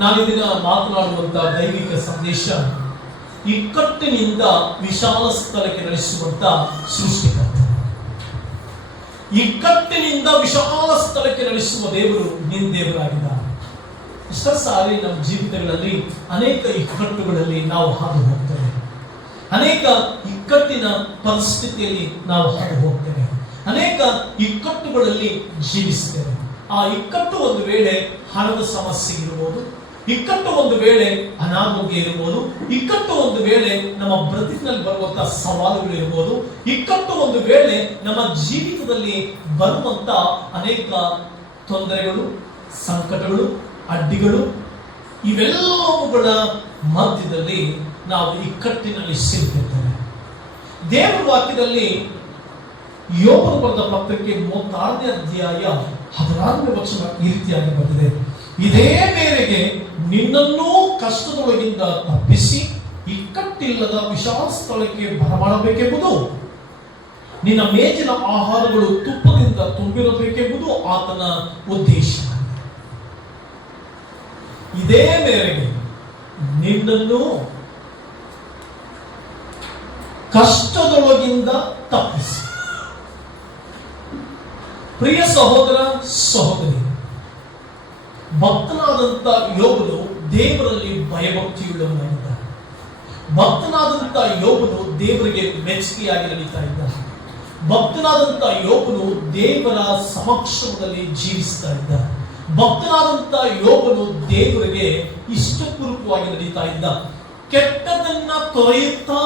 ನಾನಿದಿನ ಮಾತನಾಡುವಂತಹ ದೈವಿಕ ಸಂದೇಶ ಇಕ್ಕಟ್ಟಿನಿಂದ ವಿಶಾಲ ಸ್ಥಳಕ್ಕೆ ನಡೆಸುವಂತ ಸೃಷ್ಟಿಕರ್ತ. ಇಕ್ಕಟ್ಟಿನಿಂದ ವಿಶಾಲ ಸ್ಥಳಕ್ಕೆ ನಡೆಸುವ ದೇವರು ನಿನ್ನ ದೇವರಾಗಿದ್ದಾರೆ. ಇಷ್ಟ ಸಾರಿ ನಮ್ಮ ಜೀವಿತಗಳಲ್ಲಿ ಅನೇಕ ಇಕ್ಕಟ್ಟುಗಳಲ್ಲಿ ನಾವು ಹಾದು ಹೋಗ್ತೇವೆ. ಅನೇಕ ಇಕ್ಕಟ್ಟಿನ ಪರಿಸ್ಥಿತಿಯಲ್ಲಿ ನಾವು ಹಾದು ಹೋಗ್ತೇವೆ. ಅನೇಕ ಇಕ್ಕಟ್ಟುಗಳಲ್ಲಿ ಜೀವಿಸ್ತೇವೆ. ಆ ಇಕ್ಕಟ್ಟು ಒಂದು ವೇಳೆ ಹಣದ ಸಮಸ್ಯೆ ಇರಬಹುದು, ಇಕ್ಕಟ್ಟು ಒಂದು ವೇಳೆ ಅನಾರೋಗ್ಯ ಇರಬಹುದು, ಇಕ್ಕಟ್ಟು ಒಂದು ವೇಳೆ ನಮ್ಮ ಬದುಕಿನಲ್ಲಿ ಬರುವಂತಹ ಸವಾಲುಗಳು ಇರಬಹುದು, ಇಕ್ಕಟ್ಟು ಒಂದು ವೇಳೆ ನಮ್ಮ ಜೀವಿತದಲ್ಲಿ ಬರುವಂತ ಅನೇಕ ತೊಂದರೆಗಳು, ಸಂಕಟಗಳು, ಅಡ್ಡಿಗಳು, ಇವೆಲ್ಲವುಗಳ ಮಧ್ಯದಲ್ಲಿ ನಾವು ಇಕ್ಕಟ್ಟಿನಲ್ಲಿ ಸಿಲುಕಿರ್ತೇವೆ. ದೇವರ ವಾಕ್ಯದಲ್ಲಿ ಯೋಬನು ಬರೆದ ಪತ್ರಕ್ಕೆ 36ನೇ ಅಧ್ಯಾಯ 16ನೇ ವಚನ ಈ ರೀತಿಯಾಗಿ ಬಂದಿದೆ. ಇದೇ ಮೇರೆಗೆ ನಿನ್ನನ್ನೂ ಕಷ್ಟದೊಳಗಿಂದ ತಪ್ಪಿಸಿ ಇಕ್ಕಟ್ಟಿಲ್ಲದ ವಿಶಾಲ ಸ್ಥಳಕ್ಕೆ ಬರಮಾಡಬೇಕೆಂಬುದು, ನಿನ್ನ ಮೇಜಿನ ಆಹಾರಗಳು ತುಪ್ಪದಿಂದ ತುಂಬಿರಬೇಕೆಂಬುದು ಆತನ ಉದ್ದೇಶ. ಇದೇ ಮೇರೆಗೆ ನಿನ್ನನ್ನು ಕಷ್ಟದೊಳಗಿಂದ ತಪ್ಪಿಸಿ. ಪ್ರಿಯ ಸಹೋದರ ಸಹೋದರಿ, ಭಕ್ತನಾದಂತ ಯೋಬನು ದೇವರಲ್ಲಿ ಭಯಭಕ್ತಿಯುಳ್ಳವನಾಗಿದ್ದಾನೆ. ಭಕ್ತನಾದಂತ ಯೋಬನು ದೇವರಿಗೆ ಮೆಚ್ಚುಗೆಯಾಗಿ ನಡೀತಾ ಇದ್ದಾನೆ. ಭಕ್ತನಾದಂತ ಯೋಬನು ದೇವರ ಸಮಕ್ಷಮದಲ್ಲಿ ಜೀವಿಸ್ತಾ ಇದ್ದಾನೆ. ಭಕ್ತನಾದಂತ ಯೋಬನು ದೇವರಿಗೆ ಇಷ್ಟಪೂರ್ವಕವಾಗಿ ನಡೀತಾ ಇದ್ದ. ಕೆಟ್ಟದನ್ನ ತೊರೆಯುತ್ತಾ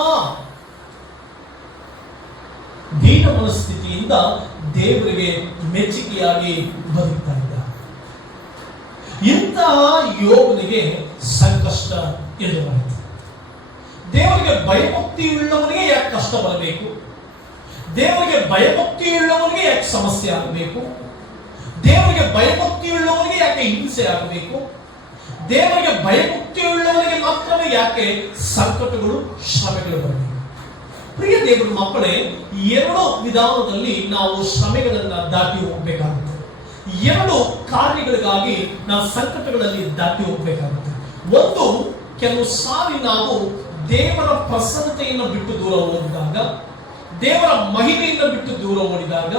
ದೀನ ಮನಸ್ಥಿತಿಯಿಂದ ದೇವರಿಗೆ ಮೆಚ್ಚುಗೆಯಾಗಿ ಬದುಕ್ತಾ ಇದ್ದ. ಇಂತಹ ಯೋಬನಿಗೆ ಸಂಕಷ್ಟ ಎದುರಾಯಿತು. ದೇವರಿಗೆ ಭಯಭಕ್ತಿಯುಳ್ಳವನಿಗೆ ಯಾಕೆ ಕಷ್ಟ ಬರಬೇಕು? ದೇವರಿಗೆ ಭಯಭಕ್ತಿಯುಳ್ಳವನಿಗೆ ಯಾಕೆ ಸಮಸ್ಯೆ ಆಗಬೇಕು? ದೇವರಿಗೆ ಭಯಭಕ್ತಿಯುಳ್ಳವನಿಗೆ ಯಾಕೆ ಹಿಂಸೆ ಆಗಬೇಕು? ದೇವರಿಗೆ ಭಯಭಕ್ತಿಯುಳ್ಳವನಿಗೆ ಮಾತ್ರವೇ ಯಾಕೆ ಸಂಕಟಗಳು, ಶ್ರಮೆಗಳು ಬರಬೇಕು? ಪ್ರಿಯ ದೇವರ ಮಕ್ಕಳೇ, ಎರಡು ವಿಧಾನದಲ್ಲಿ ನಾವು ಶ್ರಮೆಗಳನ್ನ ದಾಟಿ ಹೋಗ್ಬೇಕಾಗುತ್ತೆ. ಎರಡು ಕಾರ್ಯಗಳಿಗಾಗಿ ನಾವು ಸಂಕಟಗಳಲ್ಲಿ ದಾಟಿ ಹೋಗ್ಬೇಕಾಗುತ್ತೆ. ಒಂದು, ಕೆಲವು ಸಾರಿ ನಾವು ದೇವರ ಪ್ರಸನ್ನತೆಯನ್ನು ಬಿಟ್ಟು ದೂರ ಓಡಿದಾಗ, ದೇವರ ಮಹಿಮೆಯನ್ನು ಬಿಟ್ಟು ದೂರ ಓಡಿದಾಗ,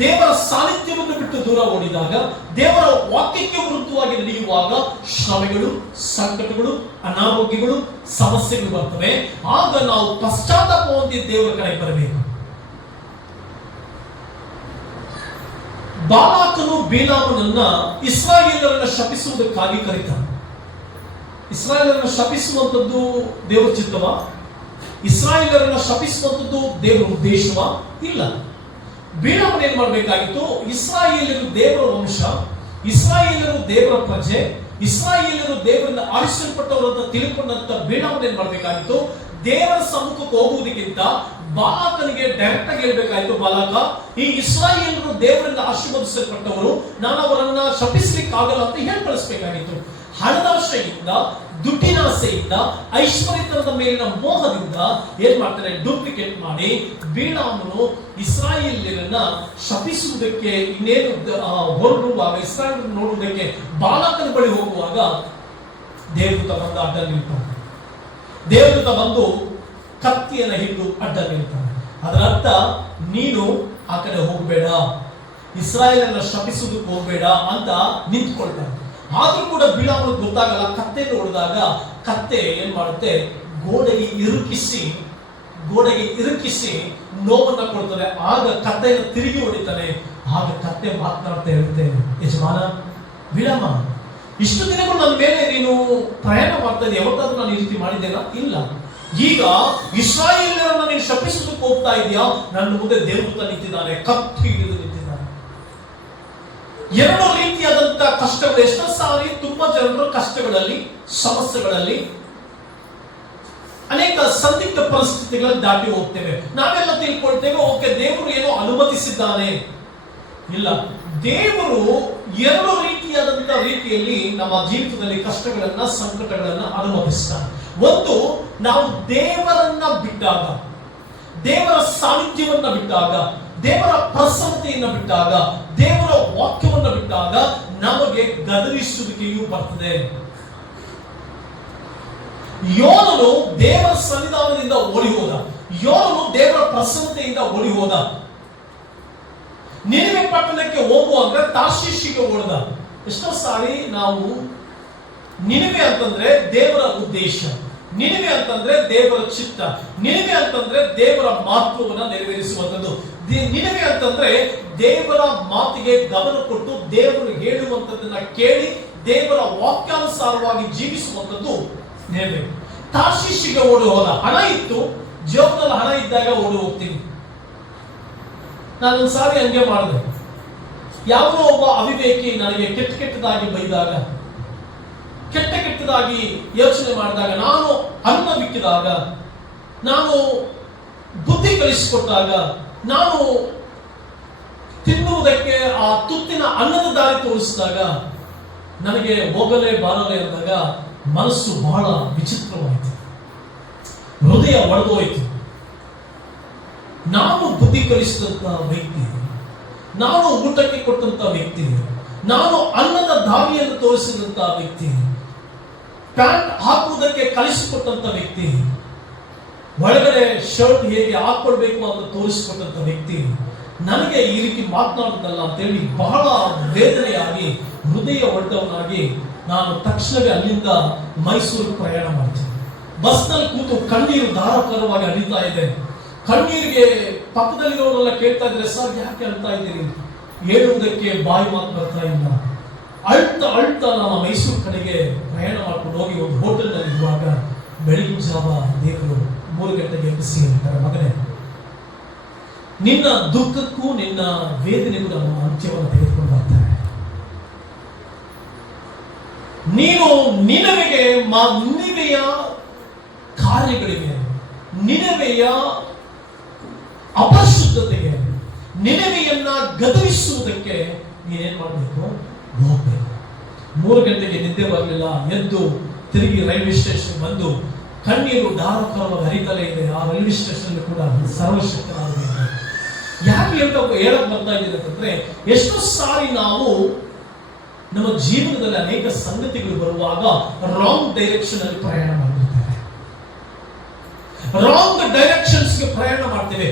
ದೇವರ ಸಾನ್ನಿಧ್ಯವನ್ನು ಬಿಟ್ಟು ದೂರ ಓಡಿದಾಗ, ದೇವರ ವಾಕ್ಯಕ್ಕೆ ವಿರುದ್ಧವಾಗಿ ನಡೆಯುವಾಗ ಶ್ರಮೆಗಳು, ಸಂಕಟಗಳು, ಅನಾರೋಗ್ಯಗಳು, ಸಮಸ್ಯೆಗಳು ಬರ್ತವೆ. ಆಗ ನಾವು ಪಶ್ಚಾತ್ತಾಪ ಹೊಂದಿ ದೇವರ ಕಡೆ ಬರಬೇಕು. ಬಾಲಾಕನು ಬಿಲಾಮನನ್ನ ಇಸ್ರಾಯೇಲರನ್ನ ಶಪಿಸುವುದಕ್ಕಾಗಿ ಕರೀತಾನೆ. ಇಸ್ರಾಯೇಲರನ್ನ ಶಪಿಸುವಂತದ್ದು ದೇವರ ಚಿತ್ತವಾ? ಇಸ್ರಾಯೇಲರನ್ನ ಶಪಿಸುವಂತದ್ದು ದೇವರ ಉದ್ದೇಶವಾ? ಇಲ್ಲ. ಬಿಲಾಮನ ಏನ್ ಮಾಡಬೇಕಾಗಿತ್ತು? ಇಸ್ರಾಯೇಲರು ದೇವರ ವಂಶ, ಇಸ್ರಾಯೇಲರು ದೇವರ ಪ್ರಜೆ, ಇಸ್ರಾಯೇಲರು ದೇವರಿಂದ ಆರಿಸಲ್ಪಟ್ಟವರು ಅಂತ ತಿಳ್ಕೊಂಡಂತ ಬಿಲಾಮನ ಏನ್ ಮಾಡಬೇಕಾಗಿತ್ತು? ದೇವರ ಸಮ್ಮುಖಕ್ಕೆ ಹೋಗುವುದಕ್ಕಿಂತ ಬಾಲಾಕನಿಗೆ ಡೈರೆಕ್ಟ್ ಆಗಿ ಹೇಳ್ಬೇಕಾಯ್ತು, ಬಾಲಾಕ, ಈ ಇಸ್ರಾಯೇಲರು ದೇವರಿಂದ ಆಶೀರ್ವದಿಸಲ್ಪಟ್ಟವರು, ನಾನು ಅವರನ್ನ ಶಪಿಸ್ಲಿಕ್ಕೆ ಆಗಲ್ಲ ಅಂತ ಹೇಳಿ ಕಳಿಸ್ಬೇಕಾಗಿತ್ತು. ಹಣದಾಶೆಯಿಂದ, ದುಡ್ಡಿನಾಸೆಯಿಂದ, ಐಶ್ವರ್ಯತನದ ಮೇಲಿನ ಮೋಹದಿಂದ ಏನ್ ಮಾಡ್ತಾರೆ? ಡೂಪ್ಲಿಕೇಟ್ ಮಾಡಿ ಬಿಲಾಮನು ಇಸ್ರಾಯೇಲ್ಯರನ್ನ ಶಪಿಸುವುದಕ್ಕೆ ಇನ್ನೇನು ಹೊರಡುವಾಗ, ಇಸ್ರಾಯೇಲ್ ನೋಡುವುದಕ್ಕೆ ಬಾಲಾಕನ ಬಳಿ ಹೋಗುವಾಗ ದೇವದೂತ ಬಂದು ಅಡ್ಡ ನಿಲ್ತಾನೆ. ದೇವದೂತ ಬಂದು ಕತ್ತಿಯನ್ನು ಹಿಡಿದು ಅಡ್ಡ ನಿಲ್ತಾನೆ. ಅದರ ಅರ್ಥ, ನೀನು ಆ ಕಡೆ ಹೋಗ್ಬೇಡ, ಇಸ್ರಾಯೇಲನ್ನ ಶಪಿಸುವುದಕ್ಕೆ ಹೋಗ್ಬೇಡ ಅಂತ ನಿಂತ್ಕೊಳ್ತಾನೆ. ಆದ್ರೂ ಕೂಡ ಬಿಲಾಮನಿಗೆ ಗೊತ್ತಾಗಲ್ಲ. ಕತ್ತೆಯನ್ನು ಹೊಡೆದಾಗ ಕತ್ತೆ ಏನ್ ಮಾಡುತ್ತೆ? ಗೋಡೆಗೆ ಇರುಕಿಸಿ ನೋವನ್ನ ಕೊಡ್ತಾರೆ. ಆಗ ಕತ್ತೆಯನ್ನು ತಿರುಗಿ ಹೊಡಿತಾನೆ. ಆಗ ಕತ್ತೆ ಮಾತನಾಡ್ತಾ ಇರುತ್ತೆ, ಯಜಮಾನ ಬಿಲಾಮ, ಇಷ್ಟು ದಿನಗಳು ನನ್ನ ಮೇಲೆ ನೀನು ಪ್ರಯಾಣ ಮಾಡ್ತಾ ಇದ್ದೀಯ, ಯಾವತ್ತಾದ್ರೂ ನಾನು ಈ ರೀತಿ ಮಾಡಿದ್ದೇನಾ? ಇಲ್ಲ. ಈಗ ಇಸ್ರಾಯೇಲ್ಯರನ್ನ ನೀನು ಶಪಿಸೋದಕ್ಕೆ ಹೋಗ್ತಾ ಇದೆಯಾ? ನನ್ನ ಮುಂದೆ ದೇವದೂತ ನಿಂತಿದ್ದಾನೆ, ಕತ್ತಿ ಹಿಡಿದು ನಿಂತಿದ್ದಾನೆ. ಎರಡು ರೀತಿಯಾದಂತಹ ಕಷ್ಟಗಳು. ಎಷ್ಟೋ ಸಾರಿ ತುಂಬಾ ಜನರು ಕಷ್ಟಗಳಲ್ಲಿ, ಸಮಸ್ಯೆಗಳಲ್ಲಿ, ಅನೇಕ ಸಂದಿಗ್ಧ ಪರಿಸ್ಥಿತಿಗಳಲ್ಲಿ ದಾಟಿ ಹೋಗ್ತೇವೆ. ನಾವೆಲ್ಲ ತಿಳ್ಕೊಳ್ತೇವೆ, ಓಕೆ, ದೇವರು ಏನೋ ಅನುಮತಿಸಿದ್ದಾನೆ. ಇಲ್ಲ, ದೇವರು ಎರಡು ರೀತಿಯಾದಂತಹ ರೀತಿಯಲ್ಲಿ ನಮ್ಮ ಜೀವಿತದಲ್ಲಿ ಕಷ್ಟಗಳನ್ನ, ಸಂಕಟಗಳನ್ನ ಅನುಮತಿಸ್ತಾನೆ. ಒಂದು, ನಾವು ದೇವರನ್ನ ಬಿಟ್ಟಾಗ, ದೇವರ ಸಾನ್ನಿಧ್ಯವನ್ನ ಬಿಟ್ಟಾಗ, ದೇವರ ಪ್ರಸನ್ನತೆಯನ್ನು ಬಿಟ್ಟಾಗ, ದೇವರ ವಾಕ್ಯವನ್ನು ಬಿಟ್ಟಾಗ ನಮಗೆ ಗದರಿಸುವಿಕೆಯೂ ಬರ್ತದೆ. ಯೋನನು ದೇವರ ಸನ್ನಿಧಾನದಿಂದ ಓಡಿ ಹೋದ. ಯೋನನು ದೇವರ ಪ್ರಸನ್ನತೆಯಿಂದ ಓಡಿ ಹೋದ. ನಿನಿವೆ ಪಟ್ಟಣಕ್ಕೆ ಹೋಗುವಾಗ ತಾರ್ಷೀಷಿಗೆ ಓಡಿದ. ಎಷ್ಟೋ ಸಾರಿ ನಾವು ನಿನಿವೆ ಅಂತಂದ್ರೆ ದೇವರ ಉದ್ದೇಶ, ನಿನಿವೆ ಅಂತಂದ್ರೆ ದೇವರ ಚಿತ್ತ, ನಿನಿವೆ ಅಂತಂದ್ರೆ ದೇವರ ಮಹತ್ವವನ್ನು ನೆರವೇರಿಸುವಂಥದ್ದು, ನಿನಿವೆ ಅಂತಂದ್ರೆ ದೇವರ ಮಾತಿಗೆ ಗಮನ ಕೊಟ್ಟು ದೇವರು ಹೇಳುವಂಥದ್ದನ್ನ ಕೇಳಿ ದೇವರ ವಾಕ್ಯಾನುಸಾರವಾಗಿ ಜೀವಿಸುವಂಥದ್ದು ನಿನಿವೆ. ತಾರ್ಷೀಷಿಗೆ ಓಡಿ ಹೋದ. ಹಣ ಇತ್ತು, ಜೀವನದಲ್ಲಿ ಹಣ ಇದ್ದಾಗ ಓಡಿ ಹೋಗ್ತೀನಿ. ನಾನೊಂದು ಸಾರಿ ಹಂಗೆ ಮಾಡಿದೆ. ಯಾವುದೋ ಒಬ್ಬ ಅವಿವೇಕಿ ನನಗೆ ಕೆಟ್ಟದಾಗಿ ಬೈದಾಗ, ಕೆಟ್ಟದಾಗಿ ಯೋಚನೆ ಮಾಡಿದಾಗ, ನಾನು ಅನ್ನ ಬಿಕ್ಕಿದಾಗ, ನಾನು ಬುದ್ಧಿ ಕಲಿಸಿಕೊಟ್ಟಾಗ, ನಾನು ತಿನ್ನುವುದಕ್ಕೆ ಆ ತುತ್ತಿನ ಅನ್ನದ ದಾರಿ ತೋರಿಸಿದಾಗ ನನಗೆ ಹೋಗಲೇ ಬಾರಲೇ ಅಂದಾಗ ಮನಸ್ಸು ಬಹಳ ವಿಚಿತ್ರವಾಯಿತು, ಹೃದಯ ಒಡೆದೋಯ್ತು. ನಾನು ಬುದ್ಧಿ ಕಲಿಸಿದಂತ ವ್ಯಕ್ತಿ, ನಾನು ಊಟಕ್ಕೆ ಕೊಟ್ಟಂತ ವ್ಯಕ್ತಿ, ನಾನು ಅನ್ನದ ದಾರಿಯನ್ನು ತೋರಿಸಿದಂತ ವ್ಯಕ್ತಿ, ಪ್ಯಾಂಟ್ ಹಾಕುವುದಕ್ಕೆ ಕಲಿಸಿಕೊಟ್ಟಂತ ವ್ಯಕ್ತಿ, ಒಳಗಡೆ ಶರ್ಟ್ ಹೇಗೆ ಹಾಕೊಳ್ಬೇಕು ಅಂತ ತೋರಿಸಿಕೊಟ್ಟಂತ ವ್ಯಕ್ತಿ ನನಗೆ ಈ ರೀತಿ ಮಾತನಾಡುತ್ತಲ್ಲ ಅಂತೇಳಿ ಬಹಳ ವೇದನೆಯಾಗಿ, ಹೃದಯ ಒಡ್ಡವನಾಗಿ ನಾನು ತಕ್ಷಣವೇ ಅಲ್ಲಿಂದ ಮೈಸೂರು ಪ್ರಯಾಣ ಮಾಡ್ತೀನಿ. ಬಸ್ನಲ್ಲಿ ಕೂತು ಕಣ್ಣೀರು ಧಾರಾಕಾರವಾಗಿ ಹರಿತಾ ಇದೆ. ಕಣ್ಣೀರಿಗೆ ಪಕ್ಕದಲ್ಲಿರೋರೆಲ್ಲ ಕೇಳ್ತಾ ಇದ್ರೆ, ಸರ್ ಯಾಕೆ ಅಳ್ತಾ ಇದ್ದೀರಿ? ಹೇಳುವುದಕ್ಕೆ ಬಾಯಿ ಮಾತು ಬರ್ತಾ ಇಲ್ಲ. ಅಳ್ತಾ ನಮ್ಮ ಮೈಸೂರು ಕಡೆಗೆ ಪ್ರಯಾಣ ಮಾಡ್ಕೊಂಡು ಹೋಗಿ ಒಂದು ಹೋಟೆಲ್ನಲ್ಲಿ ಇರುವಾಗ ಬೆಳಗಿನ ಜಾವ ದೇವರು 3 ಗಂಟೆಗೆ ಎಬ್ಬಿಸಿ ಹೇಳ್ತಾರೆ, ಮಗನೇ, ನಿನ್ನ ದುಃಖಕ್ಕೂ ನಿನ್ನ ವೇದನೆಗೂ ನಮ್ಮ ಅಂತ್ಯವನ್ನು ತೆಗೆದುಕೊಂಡು ಬರ್ತಾರೆ. ನೀನು ನಿನವೆಯ ಕಾರ್ಯಗಳಿಗೆ, ನಿನವೆಯ ಅಪರಿಶುದ್ಧತೆಗೆ, ನಿನವೆಯನ್ನ ಗದರಿಸುವುದಕ್ಕೆ ನೀನೇನ್ ಮಾಡಬೇಕು? ಹೋಗ್ಬೇಕು. 3 ಗಂಟೆಗೆ ನಿದ್ದೆ ಬರಲಿಲ್ಲ. ಎದ್ದು ತಿರುಗಿ ರೈಲ್ವೆ ಸ್ಟೇಷನ್ ಬಂದು ಕಣ್ಣೀರು ಧಾರಾಕಾರವಾಗಿ ಹರಿತಲೇ ಇದೆ. ಆ ರೈಲ್ವೆ ಸ್ಟೇಷನ್ ಕೂಡ ಸರ್ವಶಕ್ತನಾಗಬೇಕು. ಯಾಕೆ ಹೇಳಕ್ ಬರ್ತಾ ಇದ್ದೀನಿ ಅಂತಂದ್ರೆ, ಎಷ್ಟೋ ಸಾರಿ ನಾವು ನಮ್ಮ ಜೀವನದಲ್ಲಿ ಅನೇಕ ಸಂಗತಿಗಳು ಬರುವಾಗ ರಾಂಗ್ ಡೈರೆಕ್ಷನ್ ಅಲ್ಲಿ ಪ್ರಯಾಣ ಮಾಡಿರ್ತೇವೆ, ರಾಂಗ್ ಡೈರೆಕ್ಷನ್ಸ್ ಗೆ ಪ್ರಯಾಣ ಮಾಡ್ತೇವೆ.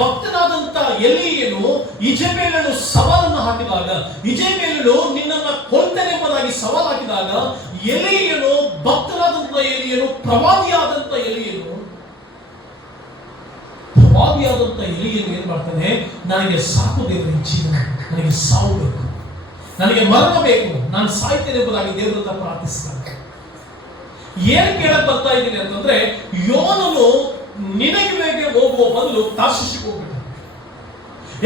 ಭಕ್ತನಾದಂತ ಎಲೀಯನು ಇಜೆಬೇಲನು ಸವಾಲನ್ನು ಹಾಕಿದಾಗ, ಇಜೆಬೇಲನು ನಿನ್ನನ್ನ ಕೊಲ್ತನೆಂಬುದಾಗಿ ಸವಾಲು ಹಾಕಿದಾಗ, ಎಲೀಯನು ಭಕ್ತನಾದಂತ ಎಲೀಯನು, ಪ್ರವಾದಿಯಾದಂತ ಎಲೀಯನು ಏನ್ ಮಾಡ್ತಾನೆ? ನನಗೆ ಸಾಕು ದೇವರ ಜೀವನ, ನನಗೆ ಸಾವು ಬೇಕು, ನನಗೆ ಮರಣ ಬೇಕು, ನಾನು ಸಾಯ್ತೇನೆ ಎಂಬುದಾಗಿ ದೇವರ ಹತ್ರ ಪ್ರಾರ್ಥಿಸ್ತಾನೆ. ಏನ್ ಕೇಳಕ್ ಬರ್ತಾ ಇದ್ದೀನಿ ಅಂತಂದ್ರೆ, ಯೋನನು ನಿನಗೆ ಹೋಗುವ ಬದಲು ತಾರ್ಷೀಷಿಗೆ ಹೋಗ್ಬಿಟ್ಟ.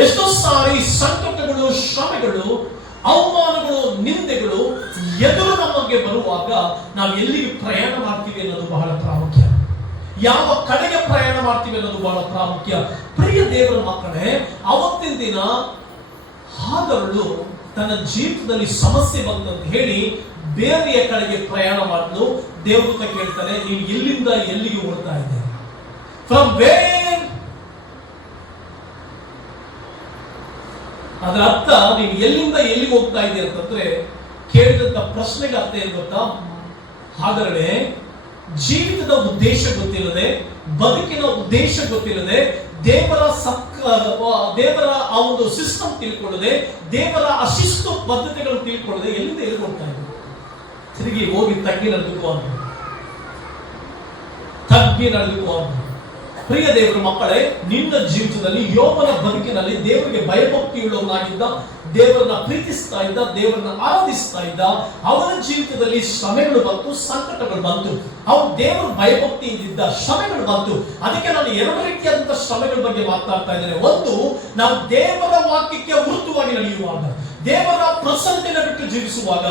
ಎಷ್ಟೋ ಸಾರಿ ಸಂಕಟಗಳು, ಶ್ರಮೆಗಳು, ಅವಮಾನಗಳು, ನಿಂದೆಗಳು ಎದುರು ನಮಗೆ ಬರುವಾಗ ನಾವು ಎಲ್ಲಿಗೆ ಪ್ರಯಾಣ ಮಾಡ್ತೀವಿ ಅನ್ನೋದು ಬಹಳ ಪ್ರಾಮುಖ್ಯ. ಯಾವ ಕಡೆಗೆ ಪ್ರಯಾಣ ಮಾಡ್ತೀವಿ ಅನ್ನೋದು ಬಹಳ ಪ್ರಾಮುಖ್ಯ. ಪ್ರಿಯ ದೇವರ ಮಕ್ಕಳೇ, ಅವತ್ತಿನ ದಿನ ಹಾಗರಳು ತನ್ನ ಜೀವಿತದಲ್ಲಿ ಸಮಸ್ಯೆ ಬಂದಂತ ಹೇಳಿ ಬೇರೆಯ ಕಡೆಗೆ ಪ್ರಯಾಣ ಮಾಡಲು ದೇವದೂತ ಕೇಳ್ತಾನೆ, ನೀನು ಎಲ್ಲಿಂದ ಎಲ್ಲಿಗೆ ಹೋಗ್ತಾ ಇದ್ದೆ? From where? ಅದರ ಅರ್ಥ ನೀನು ಎಲ್ಲಿಂದ ಎಲ್ಲಿಗೆ ಹೋಗ್ತಾ ಇದ್ದೆ ಅಂತಂದ್ರೆ, ಕೇಳಿದಂತ ಪ್ರಶ್ನೆಗೆ ಅರ್ಥ ಏನ್ ಗೊತ್ತಾ? ಹಾಗರಳೆ ಜೀವಿತದ ಉದ್ದೇಶ ಗೊತ್ತಿಲ್ಲದೆ, ಬದುಕಿನ ಉದ್ದೇಶ ಗೊತ್ತಿಲ್ಲದೆ, ದೇವರ ಆ ಒಂದು ಸಿಸ್ಟಮ್ ತಿಳ್ಕೊಳ್ಳದೆ, ದೇವರ ಅಶಿಸ್ತು ಪದ್ಧತಿಗಳು ತಿಳ್ಕೊಳ್ಳದೆ ಎಲ್ಲಿಂದ ಎಲ್ಲಿಗೆ ಇದ್ರು? ತಿರುಗಿ ಹೋಗಿ ತಗ್ಗಿ ನಡೆದುಕೋ ಅಂತ. ಪ್ರಿಯ ದೇವರ ಮಕ್ಕಳೇ, ನಿನ್ನ ಜೀವಿತದಲ್ಲಿ, ಯೋಬನ ಬದುಕಿನಲ್ಲಿ ದೇವರಿಗೆ ಭಯಭಕ್ತಿಯುಳ್ಳವನಾಗಿದ್ದ, ದೇವರನ್ನ ಪ್ರೀತಿಸ್ತಾ ಇದ್ದ, ದೇವರನ್ನ ಆರಾಧಿಸ್ತಾ ಇದ್ದ. ಅವನ ಜೀವಿತದಲ್ಲಿ ಶ್ರಮೆಗಳು ಬಂತು, ಸಂಕಟಗಳು ಬಂತು. ಅವನು ದೇವರ ಭಯಭಕ್ತಿಯಿಂದ ಶ್ರಮೆಗಳು ಬಂತು. ಅದಕ್ಕೆ ನಾನು 2 ರೀತಿಯಾದಂತಹ ಶ್ರಮೆಗಳ ಬಗ್ಗೆ ಮಾತನಾಡ್ತಾ ಇದ್ದೇನೆ. ಒಂದು, ನಾವು ದೇವರ ವಾಕ್ಯಕ್ಕೆ ವಿರುದ್ಧವಾಗಿ ನಡೆಯುವಾಗ, ದೇವರ ಪ್ರಸನ್ನತೆಯನ್ನು ಬಿಟ್ಟು ಜೀವಿಸುವಾಗ,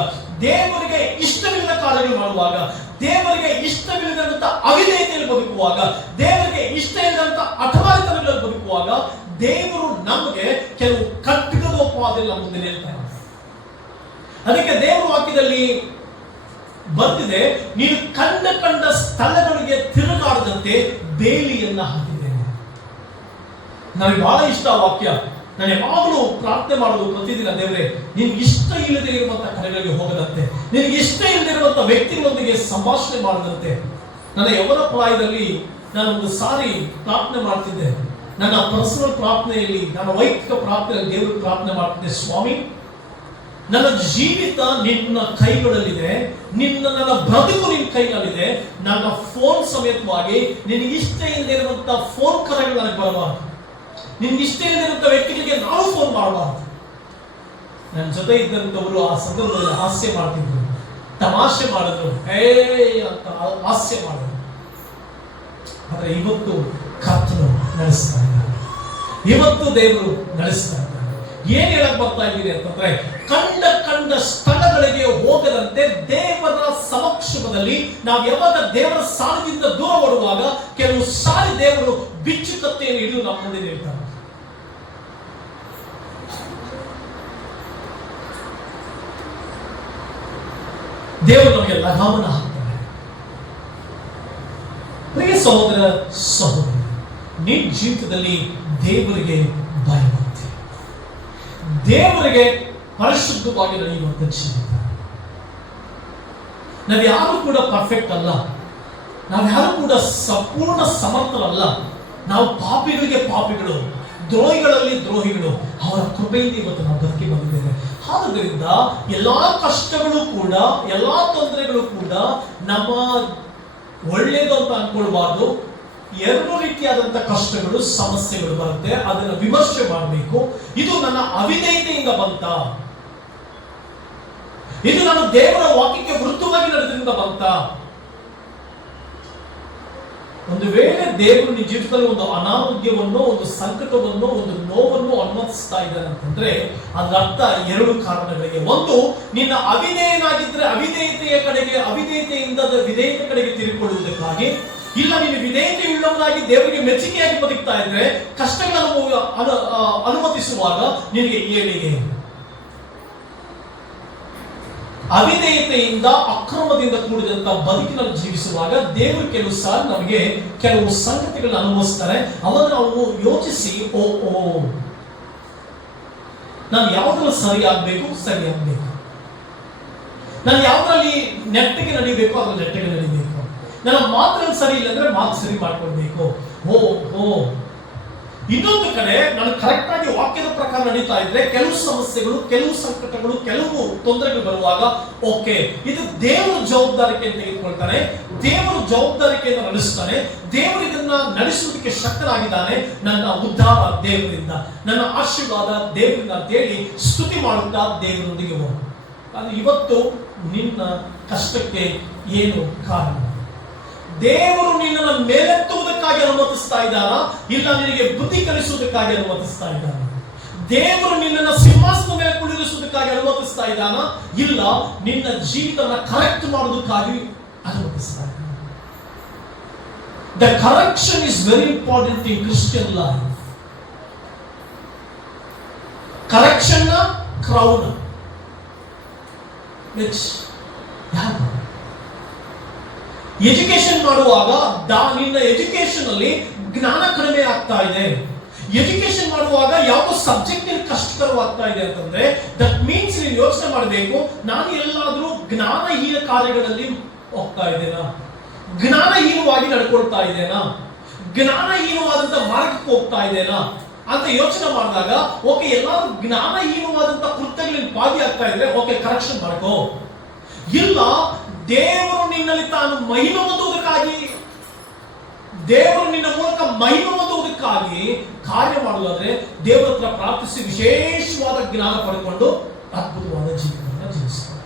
ದೇವರಿಗೆ ಇಷ್ಟವಿಲ್ಲದ ಕಾರ್ಯಗಳು ಮಾಡುವಾಗ, ದೇವರಿಗೆ ಇಷ್ಟವಿಲ್ಲದಂತ ಅವಿಧೇಯತೆಯಲ್ಲಿ ಬದುಕುವಾಗ, ದೇವರಿಗೆ ಇಷ್ಟ ಇಲ್ಲದಂತ ಅಠವಾರಿತನಗಳಲ್ಲಿ ಬದುಕುವಾಗ, ದೇವರು ನಮಗೆ ಕೆಲವು ಕಟ್ಟಿಡೋಪಾದಿಲ್ಲ ಮುಂದೆ ಹೇಳ್ತಾರೆ. ಅದಕ್ಕೆ ದೇವರ ವಾಕ್ಯದಲ್ಲಿ ಬಂದಿದೆ, ನೀನು ಕಂಡ ಸ್ಥಳಗಳಿಗೆ ತಿರುಗಾಡದಂತೆ ಬೇಲಿಯನ್ನ ಹಾಕಿದ್ದೇನೆ. ನನಗೆ ಬಹಳ ಇಷ್ಟ ಆ ವಾಕ್ಯ. ನಾನು ಯಾವಾಗಲೂ ಪ್ರಾರ್ಥನೆ ಮಾಡೋದು ಪ್ರತಿದಿನ, ದೇವರೇ, ನಿನ್ಗೆ ಇಷ್ಟ ಇಲ್ಲದೆ ಇರುವಂತಹ ಕಡೆಗಳಿಗೆ ಹೋಗದಂತೆ, ನಿನಗೆ ಇಷ್ಟ ಇಲ್ಲದಿರುವಂತಹ ವ್ಯಕ್ತಿಗಳೊಂದಿಗೆ ಸಂಭಾಷಣೆ ಮಾಡದಂತೆ, ನನ್ನ ಯೌವನ ಪ್ರಾಯದಲ್ಲಿ ನಾನು ಒಂದು ಸಾರಿ ಪ್ರಾರ್ಥನೆ ಮಾಡ್ತಿದ್ದೆ. ನನ್ನ ಪರ್ಸನಲ್ ಪ್ರಾರ್ಥನೆಯಲ್ಲಿ, ನನ್ನ ವೈಯಕ್ತಿಕ ಪ್ರಾರ್ಥನೆಯಲ್ಲಿ ದೇವರಿಗೆ ಪ್ರಾರ್ಥನೆ ಮಾಡ್ತಿದ್ದೆ, ಸ್ವಾಮಿ ನನ್ನ ಜೀವಿತ ನಿನ್ನ ಕೈಗಳಲ್ಲಿದೆ, ನನ್ನ ಬದುಕು ನಿನ್ನ ಕೈನಲ್ಲಿದೆ. ನನ್ನ ಫೋನ್ ಸಮೇತವಾಗಿ ನಿನಗೆ ಇಷ್ಟ ಇಲ್ಲದೆ ಇರುವಂತಹ ಫೋನ್ ಕರೆಗಳು ನನಗೆ ಬರಬಾರದು. ನಿನ್ಗೆ ಇಷ್ಟ ಇಲ್ಲದೆ ಇರುವಂತಹ ವ್ಯಕ್ತಿಗಳಿಗೆ ನಾವು ಫೋನ್ ಮಾಡಬಾರದು. ನನ್ನ ಜೊತೆ ಇದ್ದಂಥವರು ಆ ಸಂದರ್ಭದಲ್ಲಿ ಹಾಸ್ಯ ಮಾಡ್ತಿದ್ರು, ತಮಾಷೆ ಮಾಡಿದ್ರು, ಅಂತ ಹಾಸ್ಯ ಮಾಡಿದ್ರು. ಆದ್ರೆ ಇವತ್ತು ಕರ್ತನು ನಡೆಸ್ತಾ ಇದ್ದಾರೆ, ಇವತ್ತು ದೇವರು ನಡೆಸ್ತಾ ಇದ್ದಾರೆ. ಏನ್ ಹೇಳಕ್ ಬರ್ತಾ ಇದ್ದೀನಿ ಅಂತಂದ್ರೆ, ಕಂಡ ಸ್ಥಳಗಳಿಗೆ ಹೋಗದಂತೆ ದೇವರ ಸಮಕ್ಷಮದಲ್ಲಿ ನಾವು ಯಾವಾಗ ದೇವರ ಸಾಲಿನಿಂದ ದೂರ ಓಡುವಾಗ ಕೆಲವು ಸಾರಿ ದೇವರು ಬಿಚ್ಚು ಕತ್ತೆಯನ್ನು ಹಿಡಿದು ನಮ್ಮ ಮುಂದೆ ನಿಲ್ತಾರೆ. ದೇವರು ನಮಗೆ ಲಗಾಮನ ಹಾಕ್ತಾರೆ. ಪ್ರಿಯ ಸಹೋದರ ಸಹೋದರಿ, ನಿನ್ನ ಜೀವಿತದಲ್ಲಿ ದೇವರಿಗೆ ಭಯಭಕ್ತಿ, ದೇವರಿಗೆ ಪರಿಶುದ್ಧವಾಗಿ ನಡೆಯುವಂತ ಜೀವಿತ. ನಾವ್ಯಾರು ಕೂಡ ಪರ್ಫೆಕ್ಟ್ ಅಲ್ಲ, ನಾವ್ಯಾರು ಕೂಡ ಸಂಪೂರ್ಣ ಸಮರ್ಥರಲ್ಲ. ನಾವು ಪಾಪಿಗಳಿಗೆ ಪಾಪಿಗಳು, ದ್ರೋಹಿಗಳಲ್ಲಿ ದ್ರೋಹಿಗಳು. ಅವರ ಕೃಪೆಯಿಂದ ಇವತ್ತು ನಾವು ಬದುಕಿ ಬಂದಿದ್ದೇವೆ. ಆದ್ದರಿಂದ ಎಲ್ಲಾ ಕಷ್ಟಗಳು ಕೂಡ, ಎಲ್ಲಾ ತೊಂದರೆಗಳು ಕೂಡ ನಮ್ಮ ಒಳ್ಳೆಯದು ಅಂತ ಅನ್ಕೊಳ್ಬಾರ್ದು. ಎರಡು ರೀತಿಯಾದಂತ ಕಷ್ಟಗಳು, ಸಮಸ್ಯೆಗಳು ಬರುತ್ತೆ. ಅದನ್ನು ವಿಮರ್ಶೆ ಮಾಡಬೇಕು. ಇದು ನನ್ನ ಅವಿಧೇಯತೆಯಿಂದ ಬಂತ, ಇದು ನಾನು ದೇವರ ವಾಕ್ಯಕ್ಕೆ ವಿರುದ್ಧವಾಗಿ ನಡೆದ್ರಿಂದ ಬಂತ. ಒಂದು ವೇಳೆ ದೇವರು ನಿನ್ನ ಜೀವಿತದಲ್ಲಿ ಒಂದು ಅನಾರೋಗ್ಯವನ್ನು, ಒಂದು ಸಂಕಟವನ್ನು, ಒಂದು ನೋವನ್ನು ಅನುಮತಿಸ್ತಾ ಇದ್ದಾನೆ ಅಂತಂದ್ರೆ ಅದರ ಅರ್ಥ ಎರಡು ಕಾರಣಗಳಿಗೆ. ಒಂದು, ನಿನ್ನ ಅವಿಧೇಯನಾಗಿದ್ರೆ ಅವಿಧೇಯತೆಯಿಂದ ವಿಧೇಯತೆ ಕಡೆಗೆ ತಿರುಗಿಕೊಳ್ಳುವುದಕ್ಕಾಗಿ. ಇಲ್ಲ, ನೀನು ವಿಧೇಯತೆ ಉಳ್ಳವನಾಗಿ ದೇವರಿಗೆ ಮೆಚ್ಚುಗೆಯಾಗಿ ಬದುಕ್ತಾ ಇದ್ರೆ ಕಷ್ಟಗಳನ್ನು ಅನುಮತಿಸುವಾಗ ನಿನಗೆ ಏಳಿಗೆ. ಅವಿಧೇಯತೆಯಿಂದ, ಅಕ್ರಮದಿಂದ ಕೂಡಿದಂತ ಬದುಕಿನಲ್ಲಿ ಜೀವಿಸುವಾಗ ದೇವರು ಕೆಲವು ಸಾರಿ ನಮಗೆ ಕೆಲವು ಸಂಗತಿಗಳನ್ನ ಅನುಭವಿಸ್ತಾರೆ. ಅವಾಗ ನಾವು ಯೋಚಿಸಿ, ನಾನು ಯಾವ್ದ್ರಲ್ಲಿ ಸರಿಯಾಗಬೇಕು, ನಾನು ಯಾವ್ದ್ರಲ್ಲಿ ನೆಟ್ಟಿಗೆ ನಡಿಬೇಕು, ಅದ್ರಲ್ಲಿ ನೆಟ್ಟಿಗೆ ನಡಿಬೇಕು. ನನ್ನ ಮಾತುಗಳು ಸರಿ ಇಲ್ಲ ಅಂದ್ರೆ ಮಾತು ಸರಿ ಮಾಡ್ಕೊಳ್ಬೇಕು. ಇನ್ನೊಂದು ಕಡೆ ನಾನು ಕರೆಕ್ಟ್ ಆಗಿ ವಾಕ್ಯದ ಪ್ರಕಾರ ನಡೀತಾ ಇದ್ರೆ ಕೆಲವು ಸಮಸ್ಯೆಗಳು, ಕೆಲವು ಸಂಕಟಗಳು, ಕೆಲವು ತೊಂದರೆಗಳು ಬರುವಾಗ ಓಕೆ, ಇದು ದೇವರು ಜವಾಬ್ದಾರಿಕೆಯನ್ನು ತೆಗೆದುಕೊಳ್ತಾನೆ, ದೇವರು ಜವಾಬ್ದಾರಿಕೆಯನ್ನು ನಡೆಸ್ತಾನೆ, ದೇವರು ಇದನ್ನ ನಡೆಸುವುದಕ್ಕೆ ಶಕ್ತನಾಗಿದ್ದಾನೆ. ನನ್ನ ಉದ್ಧಾರ ದೇವರಿಂದ, ನನ್ನ ಆಶೀರ್ವಾದ ದೇವರಿಂದ ಅಂತ ಹೇಳಿ ಸ್ತುತಿ ಮಾಡುತ್ತಾ ದೇವರೊಂದಿಗೆ ಹೋಗ. ಅದು ಇವತ್ತು ನಿನ್ನ ಕಷ್ಟಕ್ಕೆ ಏನು ಕಾರಣ? ದೇವರು ನಿನ್ನನ್ನು ಮೇಲೆತ್ತುವುದಕ್ಕಾಗಿ ಅನುಮತಿಸ್ತಾ ಇದ್ದಾನ, ಇಲ್ಲ ನಿನಗೆ ಬುದ್ಧಿ ಕಲಿಸುವುದಕ್ಕಾಗಿ ಅನುಮತಿಸ್ತಾ ಇದ್ದಾನ? ದೇವರು ನಿನ್ನನ್ನು ಸಿಂಹಾಸನದ ಮೇಲೆ ಕುಳ್ಳಿರಿಸುವುದಕ್ಕಾಗಿ ಅನುಮತಿಸ್ತಾ ಇದ್ದಾನ, ಇಲ್ಲ ನಿನ್ನ ಜೀವಿತವನ್ನು ಕರೆಕ್ಟ್ ಮಾಡುವುದಕ್ಕಾಗಿ ಅನುಮತಿಸ್ತಾ ಇದ್ದಾನ? The correction is very important in Christian life. Correction ನ ಕ್ರೌನ್ ಯಾರು? ಎಜುಕೇಶನ್ ಮಾಡುವಾಗ ನಿನ್ನ ಎಜುಕೇಶನ್ ಅಲ್ಲಿ ಜ್ಞಾನ ಕಡಿಮೆ ಆಗ್ತಾ ಇದೆ. ಎಜುಕೇಶನ್ ಮಾಡುವಾಗ ಯಾವ ಸಬ್ಜೆಕ್ಟ್ ಕಷ್ಟಕರವಾಗ್ತಾ ಇದೆ ಅಂತಂದ್ರೆ ದಟ್ ಮೀನ್ಸ್ ನೀನು ಯೋಚನೆ ಮಾಡಬೇಕು, ನಾನು ಎಲ್ಲಾದ್ರೂ ಜ್ಞಾನಹೀನ ಕಾರ್ಯಗಳಲ್ಲಿ ಹೋಗ್ತಾ ಇದ್ದೇನಾ, ಜ್ಞಾನಹೀನವಾಗಿ ನಡ್ಕೊಳ್ತಾ ಇದ್ದೇನಾ, ಜ್ಞಾನಹೀನವಾದಂತ ಮಾರ್ಗಕ್ಕೆ ಹೋಗ್ತಾ ಇದ್ದೇನಾ ಅಂತ ಯೋಚನೆ ಮಾಡಿದಾಗ ಓಕೆ, ಎಲ್ಲಾದ್ರೂ ಜ್ಞಾನಹೀನವಾದಂತ ಕೃತ್ಯಗಳಲ್ಲಿ ಭಾಗಿಯಾಗ್ತಾ ಇದ್ರೆ ಓಕೆ, ಕರೆಕ್ಷನ್ ಮಾಡ್ಕೋ. ಇಲ್ಲ, ದೇವರು ನಿನ್ನಲ್ಲಿ ತಾನು ಮಹಿಮೆ ಹೊಂದುವುದಕ್ಕಾಗಿ, ದೇವರು ನಿನ್ನ ಮೂಲಕ ಮಹಿಮೆ ಹೊಂದುವುದಕ್ಕಾಗಿ ಕಾರ್ಯ ಮಾಡುವುದಾದ್ರೆ ದೇವರ ಹತ್ರ ಪ್ರಾರ್ಥಿಸಿ ವಿಶೇಷವಾದ ಜ್ಞಾನ ಪಡೆದುಕೊಂಡು ಅದ್ಭುತವಾದ ಜೀವನವನ್ನು ಜೀವಿಸ್ತಾರೆ.